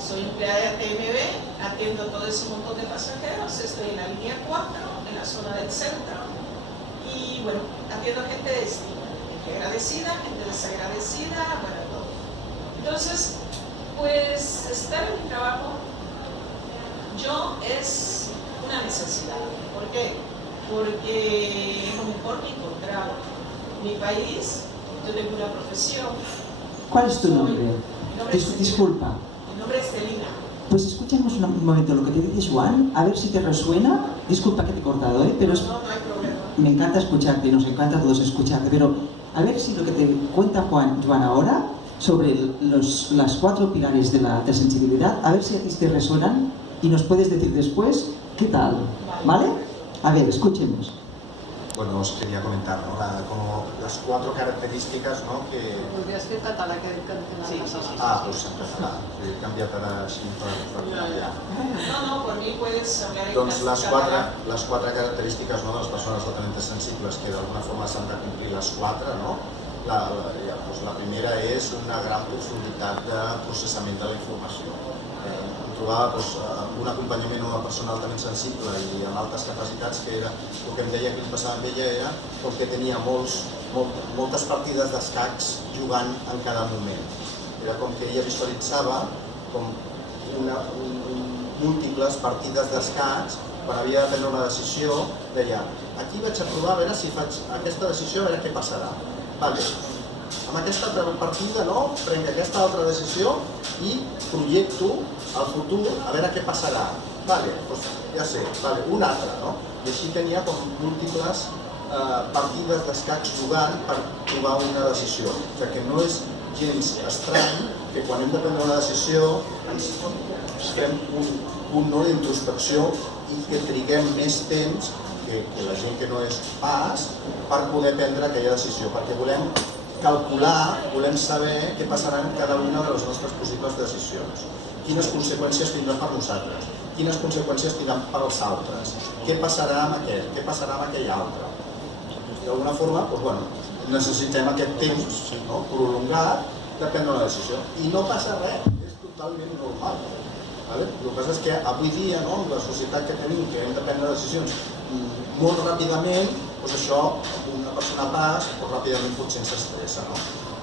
Soy empleada de TMB, atiendo todo ese montón de pasajeros, estoy en la línea 4, en la zona del centro, y bueno, atiendo gente distinta, gente agradecida, gente desagradecida, bueno, todo. Entonces, pues estar en mi trabajo, yo es una necesidad. ¿Por qué? Porque es lo mejor que he encontrado. Mi país, yo tengo una profesión. ¿Cuál es tu nombre? Disculpa. Mi nombre es Celina. Pues escuchemos un momento lo que te dice Joan, a ver si te resuena. Disculpa que te he cortado, pero No hay problema. me encanta escucharte, nos encanta a todos escucharte, pero a ver si lo que te cuenta Joan ahora sobre las 4 pilares de la sensibilidad, a ver si a ti te resuenan y nos puedes decir después qué tal, ¿vale? A ver, escuchemos. Bueno, os quería comentar, ¿no? Como las 4 características, ¿no? Que... Podries fer català que Sí. Ah, pues en català. He canviat ara així per ja. No, por mí puedes hablar en Doncs les català. 4 característiques, no, de les persones altament sensibles que d'alguna forma s'han de complir les 4, no? La primera és una gran profunditat de processament de la informació. Trobava un acompanyament a una persona altament sensible i amb altes capacitats, que era el que em deia que li passava amb ella era com que tenia moltes partides d'escacs jugant en cada moment. Era com que ella visualitzava com múltiples partides d'escacs. Quan havia de prendre una decisió, deia, aquí vaig a provar a veure si faig aquesta decisió, a veure què passarà. Vale. Amb aquesta partida, no? Prenc aquesta altra decisió i projecto al futur a veure què passarà. Vale, doncs ja sé, vale, una altra, no? I així tenia com múltiples partides d'escacs jugant per trobar una decisió. O sigui que no és gens estrany que quan hem de prendre una decisió ens fem un punt d'introspecció i que triguem més temps que la gent que no és pas per poder prendre aquella decisió, perquè volem calcular, volem saber què passarà en cada una de les nostres possibles decisions. Quines conseqüències tindran per nosaltres, quines conseqüències tindran per als altres, què passarà amb aquest, què passarà amb aquell altre. D'alguna forma, necessitem aquest temps prolongat de prendre una decisió. I no passa res, és totalment normal. El que passa és que avui dia, amb la societat que tenim, que hem de prendre decisions molt ràpidament, doncs això, una persona pas, ràpidament potser ens estressa.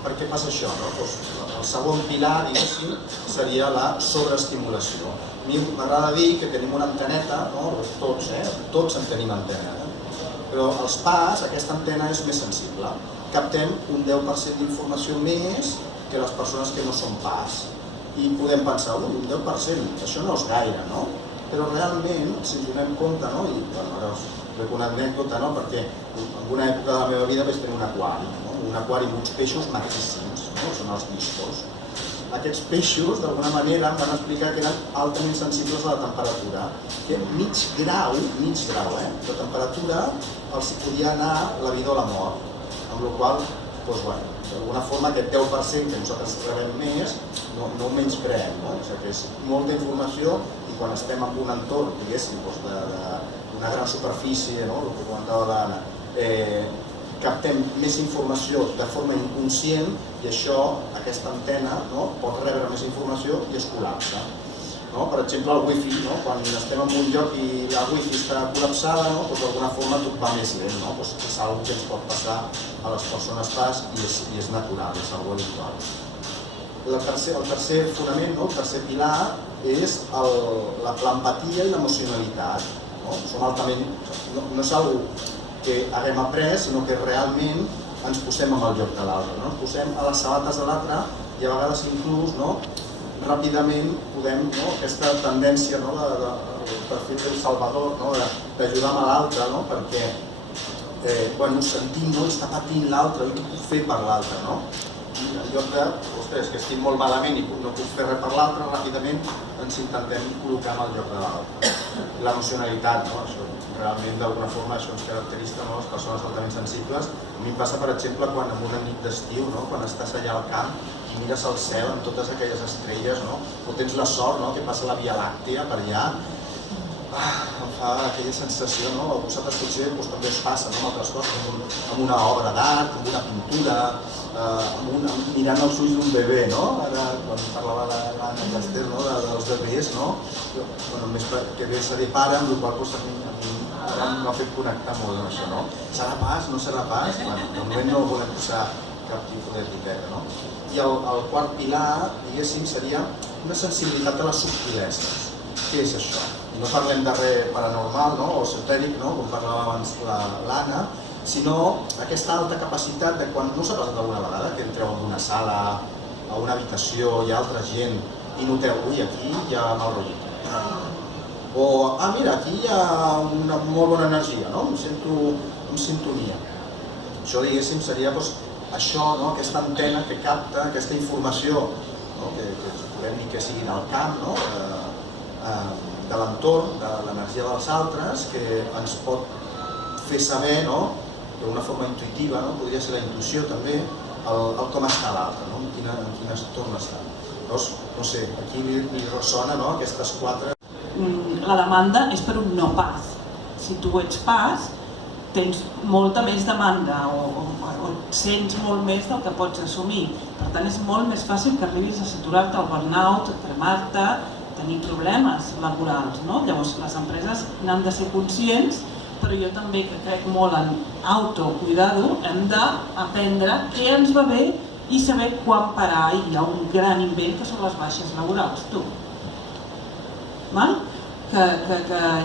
Per què passa això? El segon pilar, diguéssim, seria la sobreestimulació. A mi m'agrada dir que tenim una anteneta, tots en tenim antena, però els pas, aquesta antena és més sensible. Captem un 10% d'informació més que les persones que no són pas. I podem pensar, un 10%, això no és gaire, no? Però realment, si ens donem compte, i ara us trec una anècdota, perquè en una època de la meva vida vaig tenir un aquari amb uns peixos maquíssims, són els discos. Aquests peixos, d'alguna manera, em van explicar que eren altament sensibles a la temperatura, que mig grau de temperatura els podia anar la vida o la mort, amb la qual doncs, bueno, d'alguna forma aquest 10% que nosaltres rebem més no ho menyspreem, no? O sigui que és molta informació i quan estem en un entorn, diguéssim, d'una gran superfície, no? El que comentava l'Anna, captem més informació de forma inconscient i això, aquesta antena, no? Pot rebre més informació i es col·lapsa. No? Per exemple, el wifi, no? Quan estem en un lloc i la wifi està col·lapsada, no? Doncs d'alguna forma tot va més lent, no? Doncs és una cosa que ens pot passar a les persones pas i és natural, és una cosa habitual. El tercer fonament, no? El tercer pilar és l'empatia i l'emocionalitat. No? Som altament, no és una cosa que haguem après, sinó que realment ens posem en el lloc de l'altre, no? Ens posem a les sabates de l'altre i a vegades inclús, no? Ràpidament podem, aquesta tendència de fer el salvador, d'ajudar a l'altre, perquè quan ho sentim, està patint l'altre i què puc fer per l'altre. I en lloc de, ostres, que estic molt malament i no puc fer res per l'altre, ràpidament ens intentem col·locar en el lloc de l'altre. L'emocionalitat, realment d'alguna forma això ens caracteritza les persones altament sensibles. A mi em passa, per exemple, quan en una nit d'estiu, quan estàs allà al camp, mires al cel amb totes aquelles estrelles, o tens la sort que passa la Via Làctea per allà, em fa aquella sensació, a vosaltres potser també us passa amb altres coses, amb una obra d'art, amb una pintura, mirant els ulls d'un bebè, ara quan parlava l'Anna Caster dels bebès, només que ve ser de pare, amb el qual cosa ara m'ha fet connectar molt amb això, serà pas, no serà pas, de moment no volem posar cap tipus d'etiqueta. I el quart pilar, diguéssim, seria una sensibilitat a les subtileses. Què és això? I no parlem de res paranormal o esotèric, com parlava abans l'Anna, sinó aquesta alta capacitat de quan no s'ha passat alguna vegada, que entreu en una sala, a una habitació, hi ha altra gent, i noteu, ui, aquí hi ha mal rotllit. O, mira, aquí hi ha una molt bona energia, em sento en sintonia. Això, diguéssim, seria això, aquesta antena que capta aquesta informació, que podem dir que sigui del camp, de l'entorn, de l'energia dels altres, que ens pot fer saber, d'una forma intuïtiva, podria ser la intuïció també, el com està l'altre, en quin entorn està. Llavors, no sé, aquí li ressona aquestes quatre. La demanda és per un no pas. Si tu ets pas, tens molta més demanda o sents molt més del que pots assumir. Per tant, és molt més fàcil que arribis a saturar-te al burnout, a cremar-te, tenir problemes laborals. Llavors, les empreses n'han de ser conscients, però jo també que crec molt en autocuidado, hem d'aprendre què ens va bé i saber quan parar. I hi ha un gran invent que són les baixes laborals, que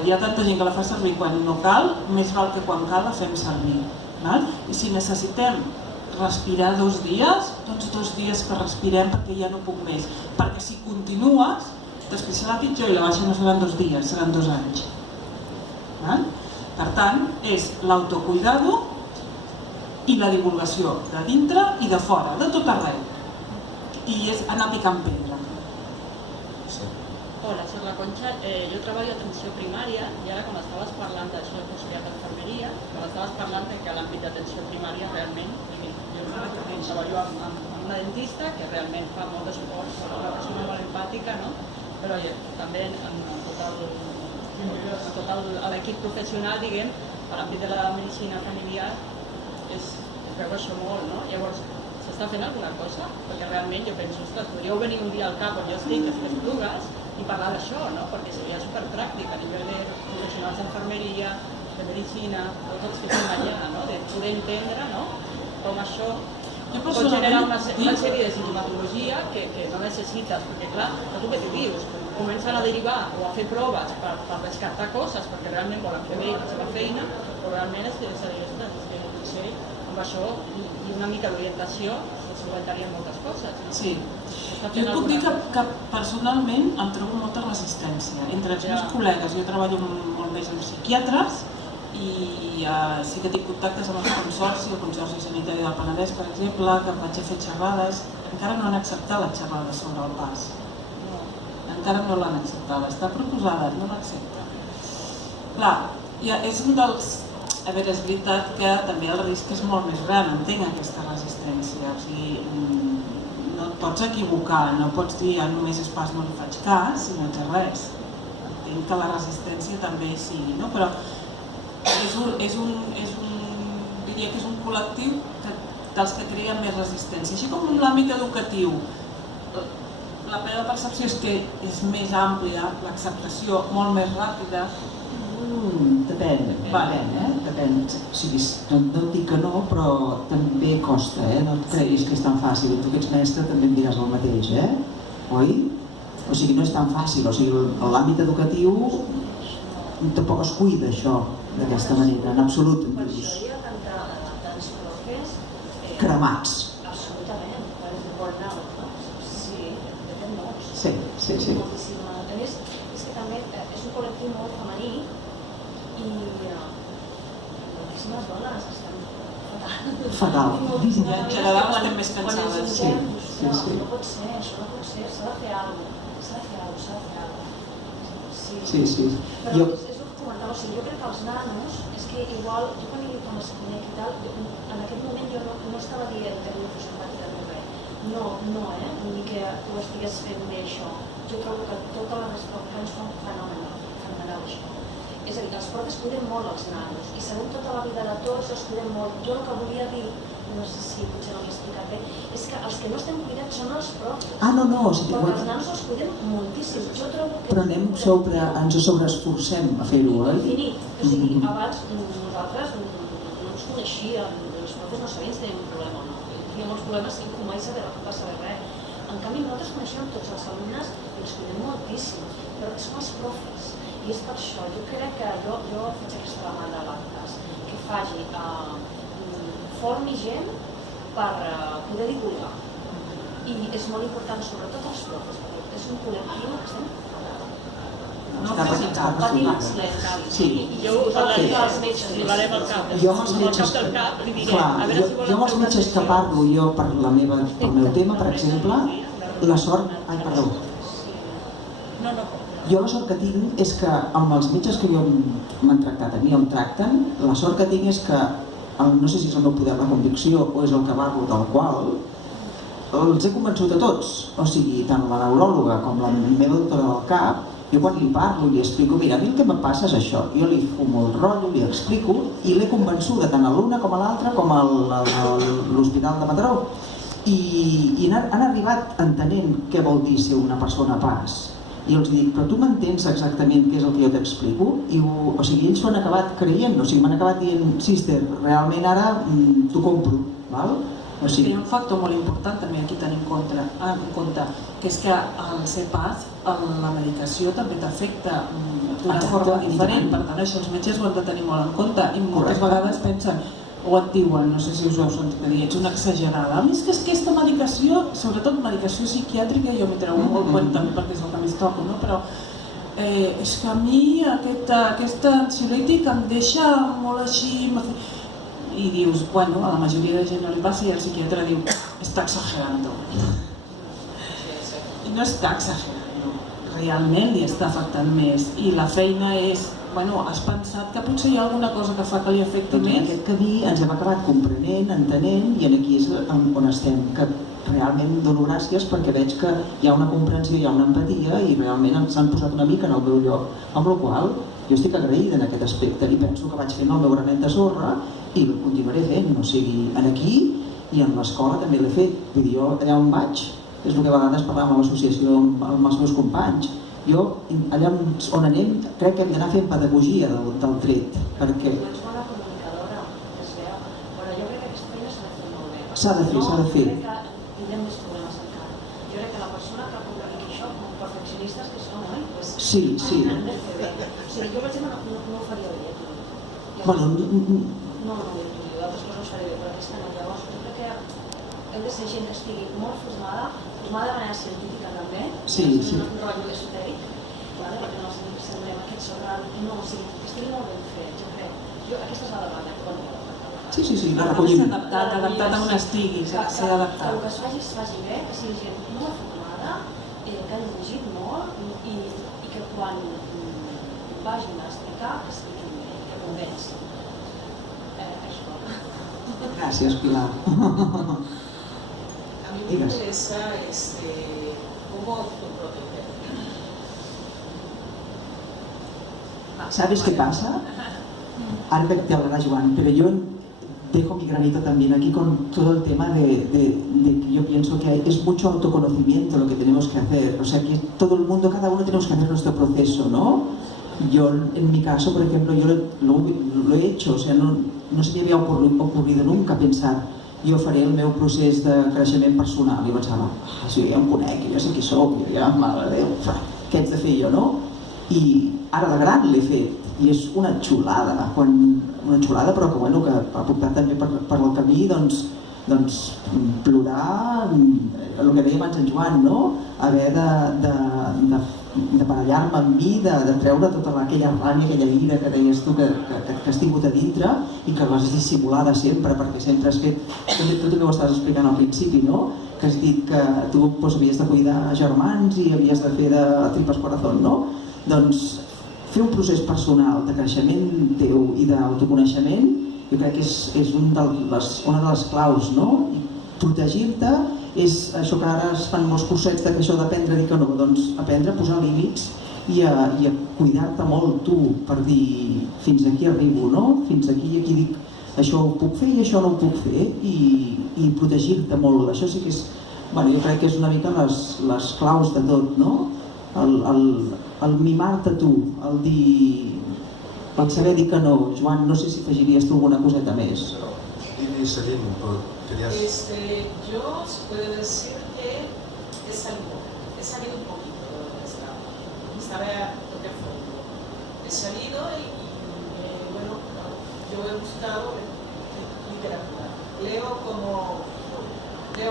hi ha tanta gent que la fa servir quan no cal, més val que quan cal la fem servir. I si necessitem respirar 2 dies, doncs 2 dies que respirem perquè ja no puc més. Perquè si continues, després serà pitjor i la baixa no seran 2 dies, seran 2 anys. Per tant, és l'autocuidado i la divulgació de dintre i de fora, de tot arreu. I és anar picant pedra. Hola, soc la Concha. Jo treballo a atenció primària i ara quan estaves parlant d'això que estudiat d'infermeria, quan estaves parlant que l'àmbit d'atenció primària realment, jo treballo amb una dentista que realment fa molt de suport, és una persona molt empàtica, però també en tot l'equip professional, diguem, a l'àmbit de la medicina familiar es veu això molt, Llavors, s'està fent alguna cosa? Perquè realment jo penso, ostres, podríeu venir un dia al camp on jo estic, a les Esplugues, i parlar d'això, perquè seria superpràctic a nivell de professionals d'infermeria, de medicina, tots els que estem allà, de poder entendre com això pot generar una sèrie de sintomatologia que no necessites, perquè clar, tu què t'hi dius? Comencen a derivar o a fer proves per descartar coses perquè realment volen fer bé la seva feina, però realment és que potser amb això i una mica d'orientació se solventarien moltes coses. Sí. Jo puc dir que personalment em trobo molta resistència. Entre els meus col·legues, jo treballo molt més amb psiquiatres i sí que tinc contactes amb el Consorci Sanitari del Penedès, per exemple, que em vaig a fer xerrades. Encara no han acceptat la xerrada sobre el pas. Encara no l'han acceptada. Està proposada, no l'accepta. Clar, és un dels A veure, és veritat que també el risc és molt més gran, entenc aquesta resistència, o sigui, no et pots equivocar, no pots dir només és pas no li faig cas i no ets res. Entenc que la resistència també sigui, no? Però diria que és un col·lectiu dels que creen més resistència. Així com en l'àmbit educatiu, la meva percepció és que és més àmplia, l'acceptació molt més ràpida. Depèn. O sigui, no et dic que no, però també costa, no et creguis que és tan fàcil. Tu que ets mestre també em diràs el mateix, oi? O sigui, no és tan fàcil, o sigui, l'àmbit educatiu tampoc es cuida això d'aquesta manera, en absolut. Per això hi ha tants profes cremats. Absolutament, de burnout, no? Sí, depèn molts. Sí. A més, és que també és un col·lectiu molt femení i moltíssimes dones estan fatal. En general estem més cansades. No pot ser, això no pot ser, s'ha de fer alguna cosa, Sí. Però és el que comentava, o sigui, jo crec que els nanos, és que igual, jo quan hi com es conec i tal, en aquest moment jo no estava dient que no fos empàtica ni res. No, ni que tu estigués fent bé això. Jo trobo que tota la resta dels nens fan fenomenal això. És a dir, els profes cuiden molt els nanos i sabem tota la vida de tots, els cuidem molt. Jo el que volia dir, no sé si potser no m'he explicat bé, és que els que no estem cuidats són els profes. No. Perquè els nanos els cuidem moltíssim. Jo trobo que... Però ens sobreesforcem a fer-ho, Infinit. O sigui, abans nosaltres no ens coneixíem, els profes no sabien si teníem un problema o no. Teníem molts problemes i mai va saber res. En canvi, nosaltres coneixem tots els alumnes i els cuidem moltíssim, però són els profes. I és per això, jo crec que jo faig aquesta demanda a l'actes, que faci, formi gent per poder divulgar. I és molt important, sobretot els profes, perquè és un col·lectiu que estem patint silenciats. Sí. Jo parlaré dels metges, li farem el cap. Jo amb els metges que parlo, jo pel meu tema, per exemple, la sort... Jo la sort que tinc és que amb els metges que m'han tractat, a mi em tracten, la sort que tinc és que, no sé si és el meu poder de convicció o és el que parlo del qual, els he convençut a tots. O sigui, tant la neuròloga com la meva doctora del cap, jo quan li parlo i li explico, mira, a mi el que em passa és això, jo li fumo el rotllo, li explico i l'he convençuda tant a l'una com a l'altra com a l'Hospital de Mataró. I han arribat entenent què vol dir ser una persona pas. I els dic, però tu m'entens exactament què és el que jo t'explico? O sigui, ells s'ho han acabat creient, o sigui, m'han acabat dient, sister, realment ara t'ho compro, val? O sigui... Hi ha un factor molt important també aquí tenir en compte, que és que al ser pas, la medicació també t'afecta d'una forma diferent, per tant això els metges ho han de tenir molt en compte i moltes vegades pensen, o et diuen, no sé si us ho heu sentit dir, ets una exagerada. A mi és que aquesta medicació, sobretot medicació psiquiàtrica, jo m'hi treu molt cuenta també perquè és el que més toco, no? Però és que a mi aquest ansiolític em deixa molt així... I dius, bueno, a la majoria de gent no li passa i el psiquiatre diu, està exagerando. I no està exagerando, realment li està afectant més. I la feina és, bueno, has pensat que potser hi ha alguna cosa que fa que li afecti més? En aquest camí ens hem acabat comprenent, entenent, i aquí és on estem, que realment dono gràcies perquè veig que hi ha una comprensió, hi ha una empatia i realment s'han posat una mica en el meu lloc, amb la qual jo estic agraïda en aquest aspecte i penso que vaig fent el meu granet de sorra i ho continuaré fent, o sigui, aquí i en l'escola també l'he fet. Vull dir, jo allà on vaig, és el que a vegades parlàvem a l'associació amb els meus companys, jo, allà on anem, crec que hem d'anar fent pedagogia del tret, perquè... Tu ets bona comunicadora, es veu, però jo crec que aquesta feina s'ha de fer molt bé. S'ha de fer. Jo crec que tindrem més problemes encara. Jo crec que la persona que publiqui això, com perfeccionistes que són, oi? Sí. Han de fer bé. O sigui, jo per exemple no ho faria bé, tu. Bueno, no, d'altres coses no faré bé, però aquesta no. Llavors, jo crec que hem de ser gent que estigui molt formada de manera científica també, un rotllo esotèric, perquè no semblem aquest sobral, no, o sigui, que estigui molt ben fet, jo crec. Aquesta és la demanda que quan Sí, la recollim. Adaptat a on estigui, ser adaptat. Que el que es faci bé, que sigui gent molt formada, que hagi llegit molt i que quan vagin a explicar, que expliquin bé, que convencin. Gràcies, Pilar. A mí me interesa cómo autoproteger. ¿Sabes qué pasa? Ahora te hablará Joan, pero yo dejo mi granito también aquí con todo el tema de que yo pienso que es mucho autoconocimiento lo que tenemos que hacer. O sea, que todo el mundo, cada uno tenemos que hacer nuestro proceso, ¿no? Yo, en mi caso, por ejemplo, yo lo he hecho, o sea, no se me havia ocurrido nunca pensar jo faré el meu procés de creixement personal. I pensava, si jo ja em conec, jo sé qui soc, jo ja, mare de Déu, què haig de fer jo, no? I ara de gran l'he fet, i és una xulada, una xulada però que, bueno, que ha portat també per el camí, doncs plorar, el que deia abans en Joan, no? Haver de barallar-me amb mi, de treure tota aquella ràbia, aquella ira que deies tu que has tingut a dintre i que l'has dissimulada sempre, perquè sempre has fet, tu també ho estaves explicant al principi, no? Que has dit que tu havies de cuidar germans i havies de fer de tripes corazón, no? Doncs fer un procés personal de creixement teu i d'autoconeixement jo crec que és una de les claus, no? Protegir-te és això que ara es fan molts cursets d'això d'aprendre a dir que no, doncs aprendre a posar límits i a cuidar-te molt tu per dir fins aquí arribo, no? Fins aquí dic això ho puc fer i això no ho puc fer i protegir-te molt. Això sí que és, jo crec que és una mica les claus de tot, no? El mimar-te tu, el saber dir que no. Joan, no sé si afegiries tu alguna coseta més. Y Celine, querías... Yo se puede decir que he salido un poquito de donde estaba toque a fondo. He salido y bueno, yo he buscado literatura, leo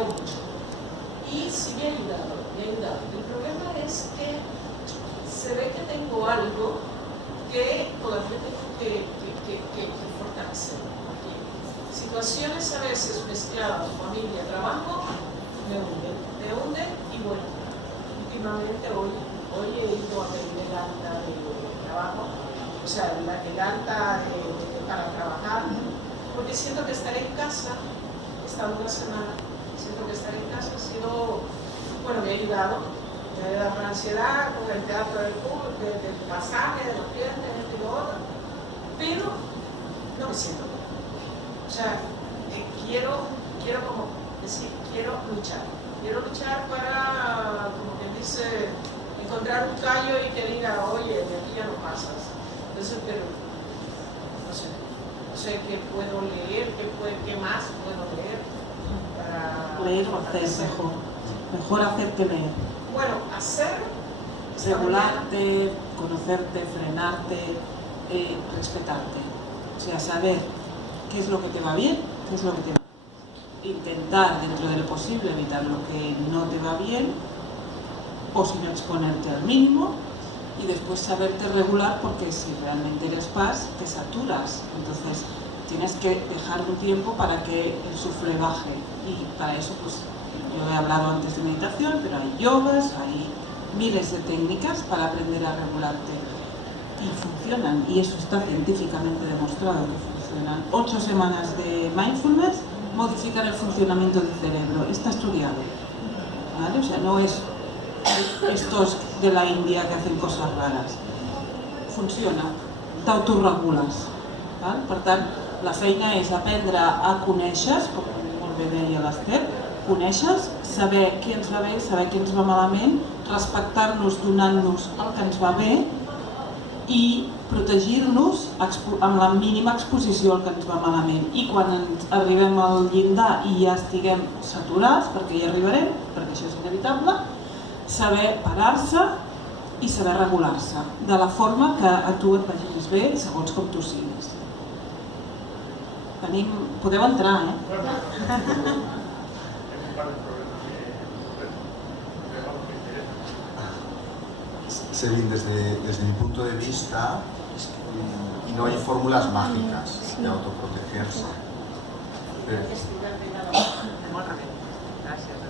mucho y sí me ha ayudado. El problema es que se ve que tengo algo que todavía tengo que fortalecer. Situaciones a veces mezcladas, familia, trabajo, me hunden y bueno, últimamente hoy he ido a pedir el alta de trabajo, o sea, el alta para trabajar, porque siento que estar en casa, he estado una semana, siento que estar en casa ha sido, bueno, me ha ayudado la ansiedad con el teatro del pasaje, de los clientes, esto y lo otro, pero no me siento bien. O sea, quiero como decir, quiero luchar para, como quien dice, encontrar un callo y que diga, oye, de aquí ya no pasas. Entonces, pero no sé qué puedo leer, qué más puedo leer para leer o hacer mejor hacer que leer. Bueno, hacer, regularte, conocerte, frenarte, respetarte, o sea, saber qué es lo que te va bien, qué es lo que te va mal. Intentar, dentro de lo posible, evitar lo que no te va bien, o si no, exponerte al mínimo, y después saberte regular, porque si realmente eres paz, te saturas. Entonces, tienes que dejar un tiempo para que el sufre baje. Y para eso, pues, yo he hablado antes de meditación, pero hay yogas, hay miles de técnicas para aprender a regularte. Y funcionan, y eso está científicamente demostrado que funcionan. 8 semanas de mindfulness modifican el funcionamiento del cerebro, está estudiado, ¿vale? O sea, no es estos de la India que hacen cosas raras, funciona, t'autoregules, ¿vale? Per tant, la feina és aprendre a conèixer, com molt bé deia l'Ester, conèixer, saber què ens va bé, saber què ens va malament, respectar-nos donant-nos el que ens va bé i protegir-nos amb la mínima exposició al que ens va malament. I quan arribem al llindar i ja estiguem saturats, perquè hi arribarem, perquè això és inevitable, saber parar-se i saber regular-se de la forma que a tu et vagis bé segons com tu siguis. Podeu entrar, Celine, desde mi punto de vista, y no hay fórmulas mágicas de autoprotegerse.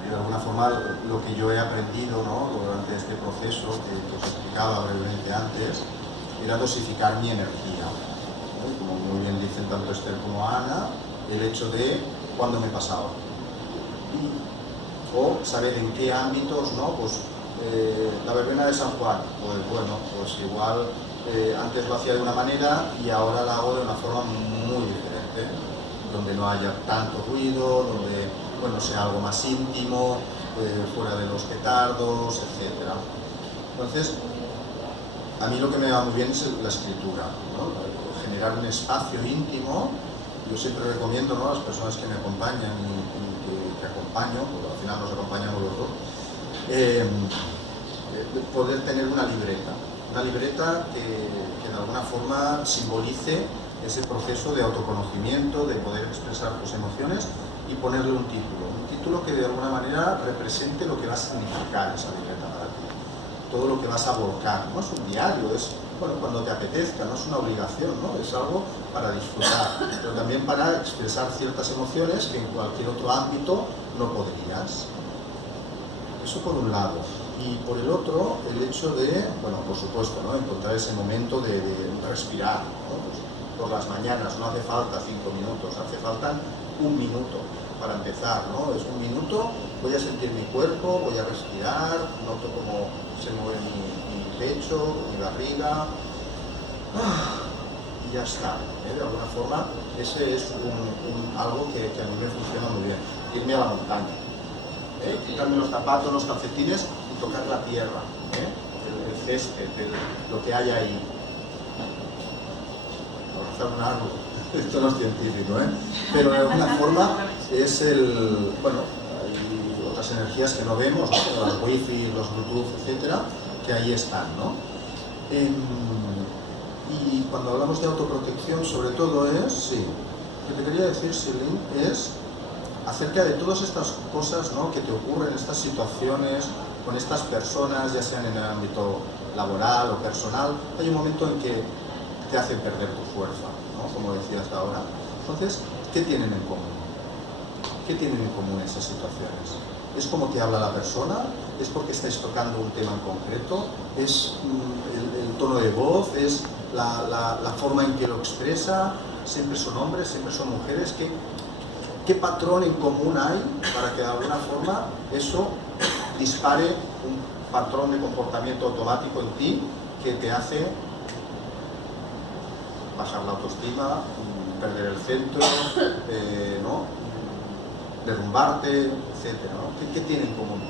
De alguna forma, lo que yo he aprendido, ¿no?, durante este proceso que os explicaba brevemente antes, era dosificar mi energía. Como muy bien dicen tanto Esther como Ana, el hecho de cuándo me he pasado. O saber en qué ámbitos, ¿no? Pues la verbena de San Juan, pues bueno, pues igual antes lo hacía de una manera y ahora la hago de una forma muy diferente, donde no haya tanto ruido, donde bueno, sea algo más íntimo, fuera de los petardos, etc. Entonces, a mí lo que me va muy bien es la escritura, ¿no? Generar un espacio íntimo. Yo siempre recomiendo, ¿no?, a las personas que me acompañan y que acompaño, porque al final nos acompañamos los dos, poder tener una libreta que de alguna forma simbolice ese proceso de autoconocimiento, de poder expresar tus emociones y ponerle un título que de alguna manera represente lo que va a significar esa libreta para ti, todo lo que vas a volcar. No es un diario, es bueno, cuando te apetezca, no es una obligación, ¿no? Es algo para disfrutar, pero también para expresar ciertas emociones que en cualquier otro ámbito no podrías. Eso por un lado. Y por el otro, el hecho de, bueno, por supuesto, ¿no?, encontrar ese momento de respirar, ¿no? Pues por las mañanas no hace falta 5 minutos, hace falta 1 minuto para empezar, ¿no? Es 1 minuto, voy a sentir mi cuerpo, voy a respirar, noto cómo se mueve mi pecho, mi barriga, y ya está, ¿eh? De alguna forma, ese es algo que a mí me funciona muy bien. Irme a la montaña, quitarme los zapatos, los calcetines y tocar la tierra, el césped, lo que hay ahí. Abrazar un árbol, esto no es científico, pero de alguna forma es bueno, hay otras energías que no vemos, ¿no?, como los wifi, los bluetooth, etcétera, que ahí están, ¿no? Y cuando hablamos de autoprotección, sobre todo es, sí, lo que te quería decir, Silin, es acerca de todas estas cosas, ¿no?, que te ocurren, estas situaciones con estas personas, ya sean en el ámbito laboral o personal, hay un momento en que te hacen perder tu fuerza, ¿no?, como decía hasta ahora. Entonces, ¿qué tienen en común? ¿Qué tienen en común esas situaciones? ¿Es cómo te habla la persona? ¿Es porque estáis tocando un tema en concreto? ¿Es el tono de voz? ¿Es la forma en que lo expresa? ¿Siempre son hombres? ¿Siempre son mujeres? ¿Qué patrón en común hay para que de alguna forma eso dispare un patrón de comportamiento automático en ti que te hace bajar la autoestima, perder el centro, ¿no?, derrumbarte, etc., ¿no? ¿Qué tienen en común?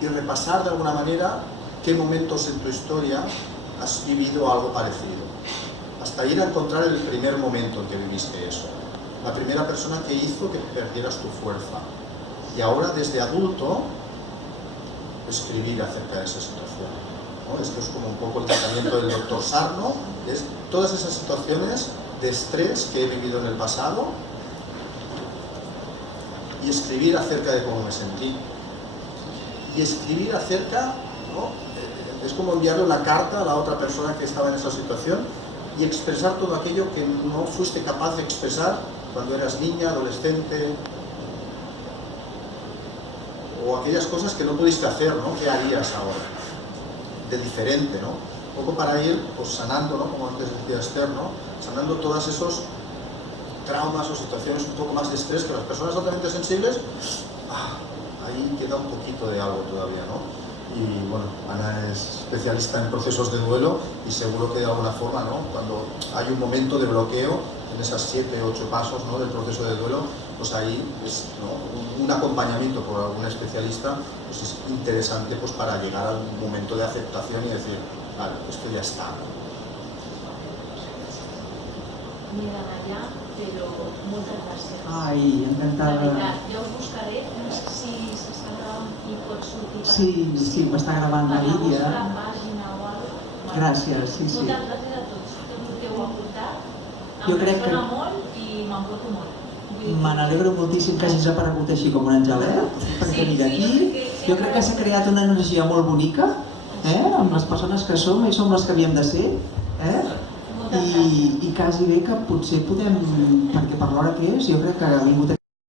Y repasar de alguna manera qué momentos en tu historia has vivido algo parecido, hasta ir a encontrar el primer momento en que viviste eso, la primera persona que hizo que perdieras tu fuerza, y ahora desde adulto escribir acerca de esa situación, ¿no? Esto es como un poco el tratamiento del Dr. Sarno, es todas esas situaciones de estrés que he vivido en el pasado y escribir acerca de cómo me sentí. Y escribir acerca, ¿no?, es como enviarle una carta a la otra persona que estaba en esa situación y expresar todo aquello que no fuiste capaz de expresar cuando eras niña, adolescente, o aquellas cosas que no pudiste hacer, ¿no?, ¿qué harías ahora de diferente, ¿no? Un poco para ir pues sanando, ¿no?, como antes decía Esther, ¿no?, sanando todos esos traumas o situaciones un poco más de estrés que las personas altamente sensibles, ahí queda un poquito de algo todavía, ¿no? Y bueno, Ana es especialista en procesos de duelo y seguro que de alguna forma, ¿no?, cuando hay un momento de bloqueo en esas 7 o 8 pasos, ¿no?, del proceso de duelo, pues ahí es, ¿no?, un acompañamiento por algún especialista, pues es interesante pues para llegar a un momento de aceptación y decir, vale, esto ya está. Mira, Naya, però moltes gràcies. Ai, encantada. De veritat, jo us buscaré, no sé si s'està gravant i pot sortir. Sí, m'està gravant la Lídia. Per la vostra pàgina o alguna cosa. Gràcies, sí. Moltes gràcies a tots que heu aportat. Jo crec que... Em sona molt i m'emporto molt. Me n'alegro moltíssim que hagis aparegut així com un angelet, perquè mira aquí, jo crec que s'ha creat una energia molt bonica, amb les persones que som i som les que havíem de ser, i quasi bé que potser podem, perquè per l'hora que és, jo crec que ha vingut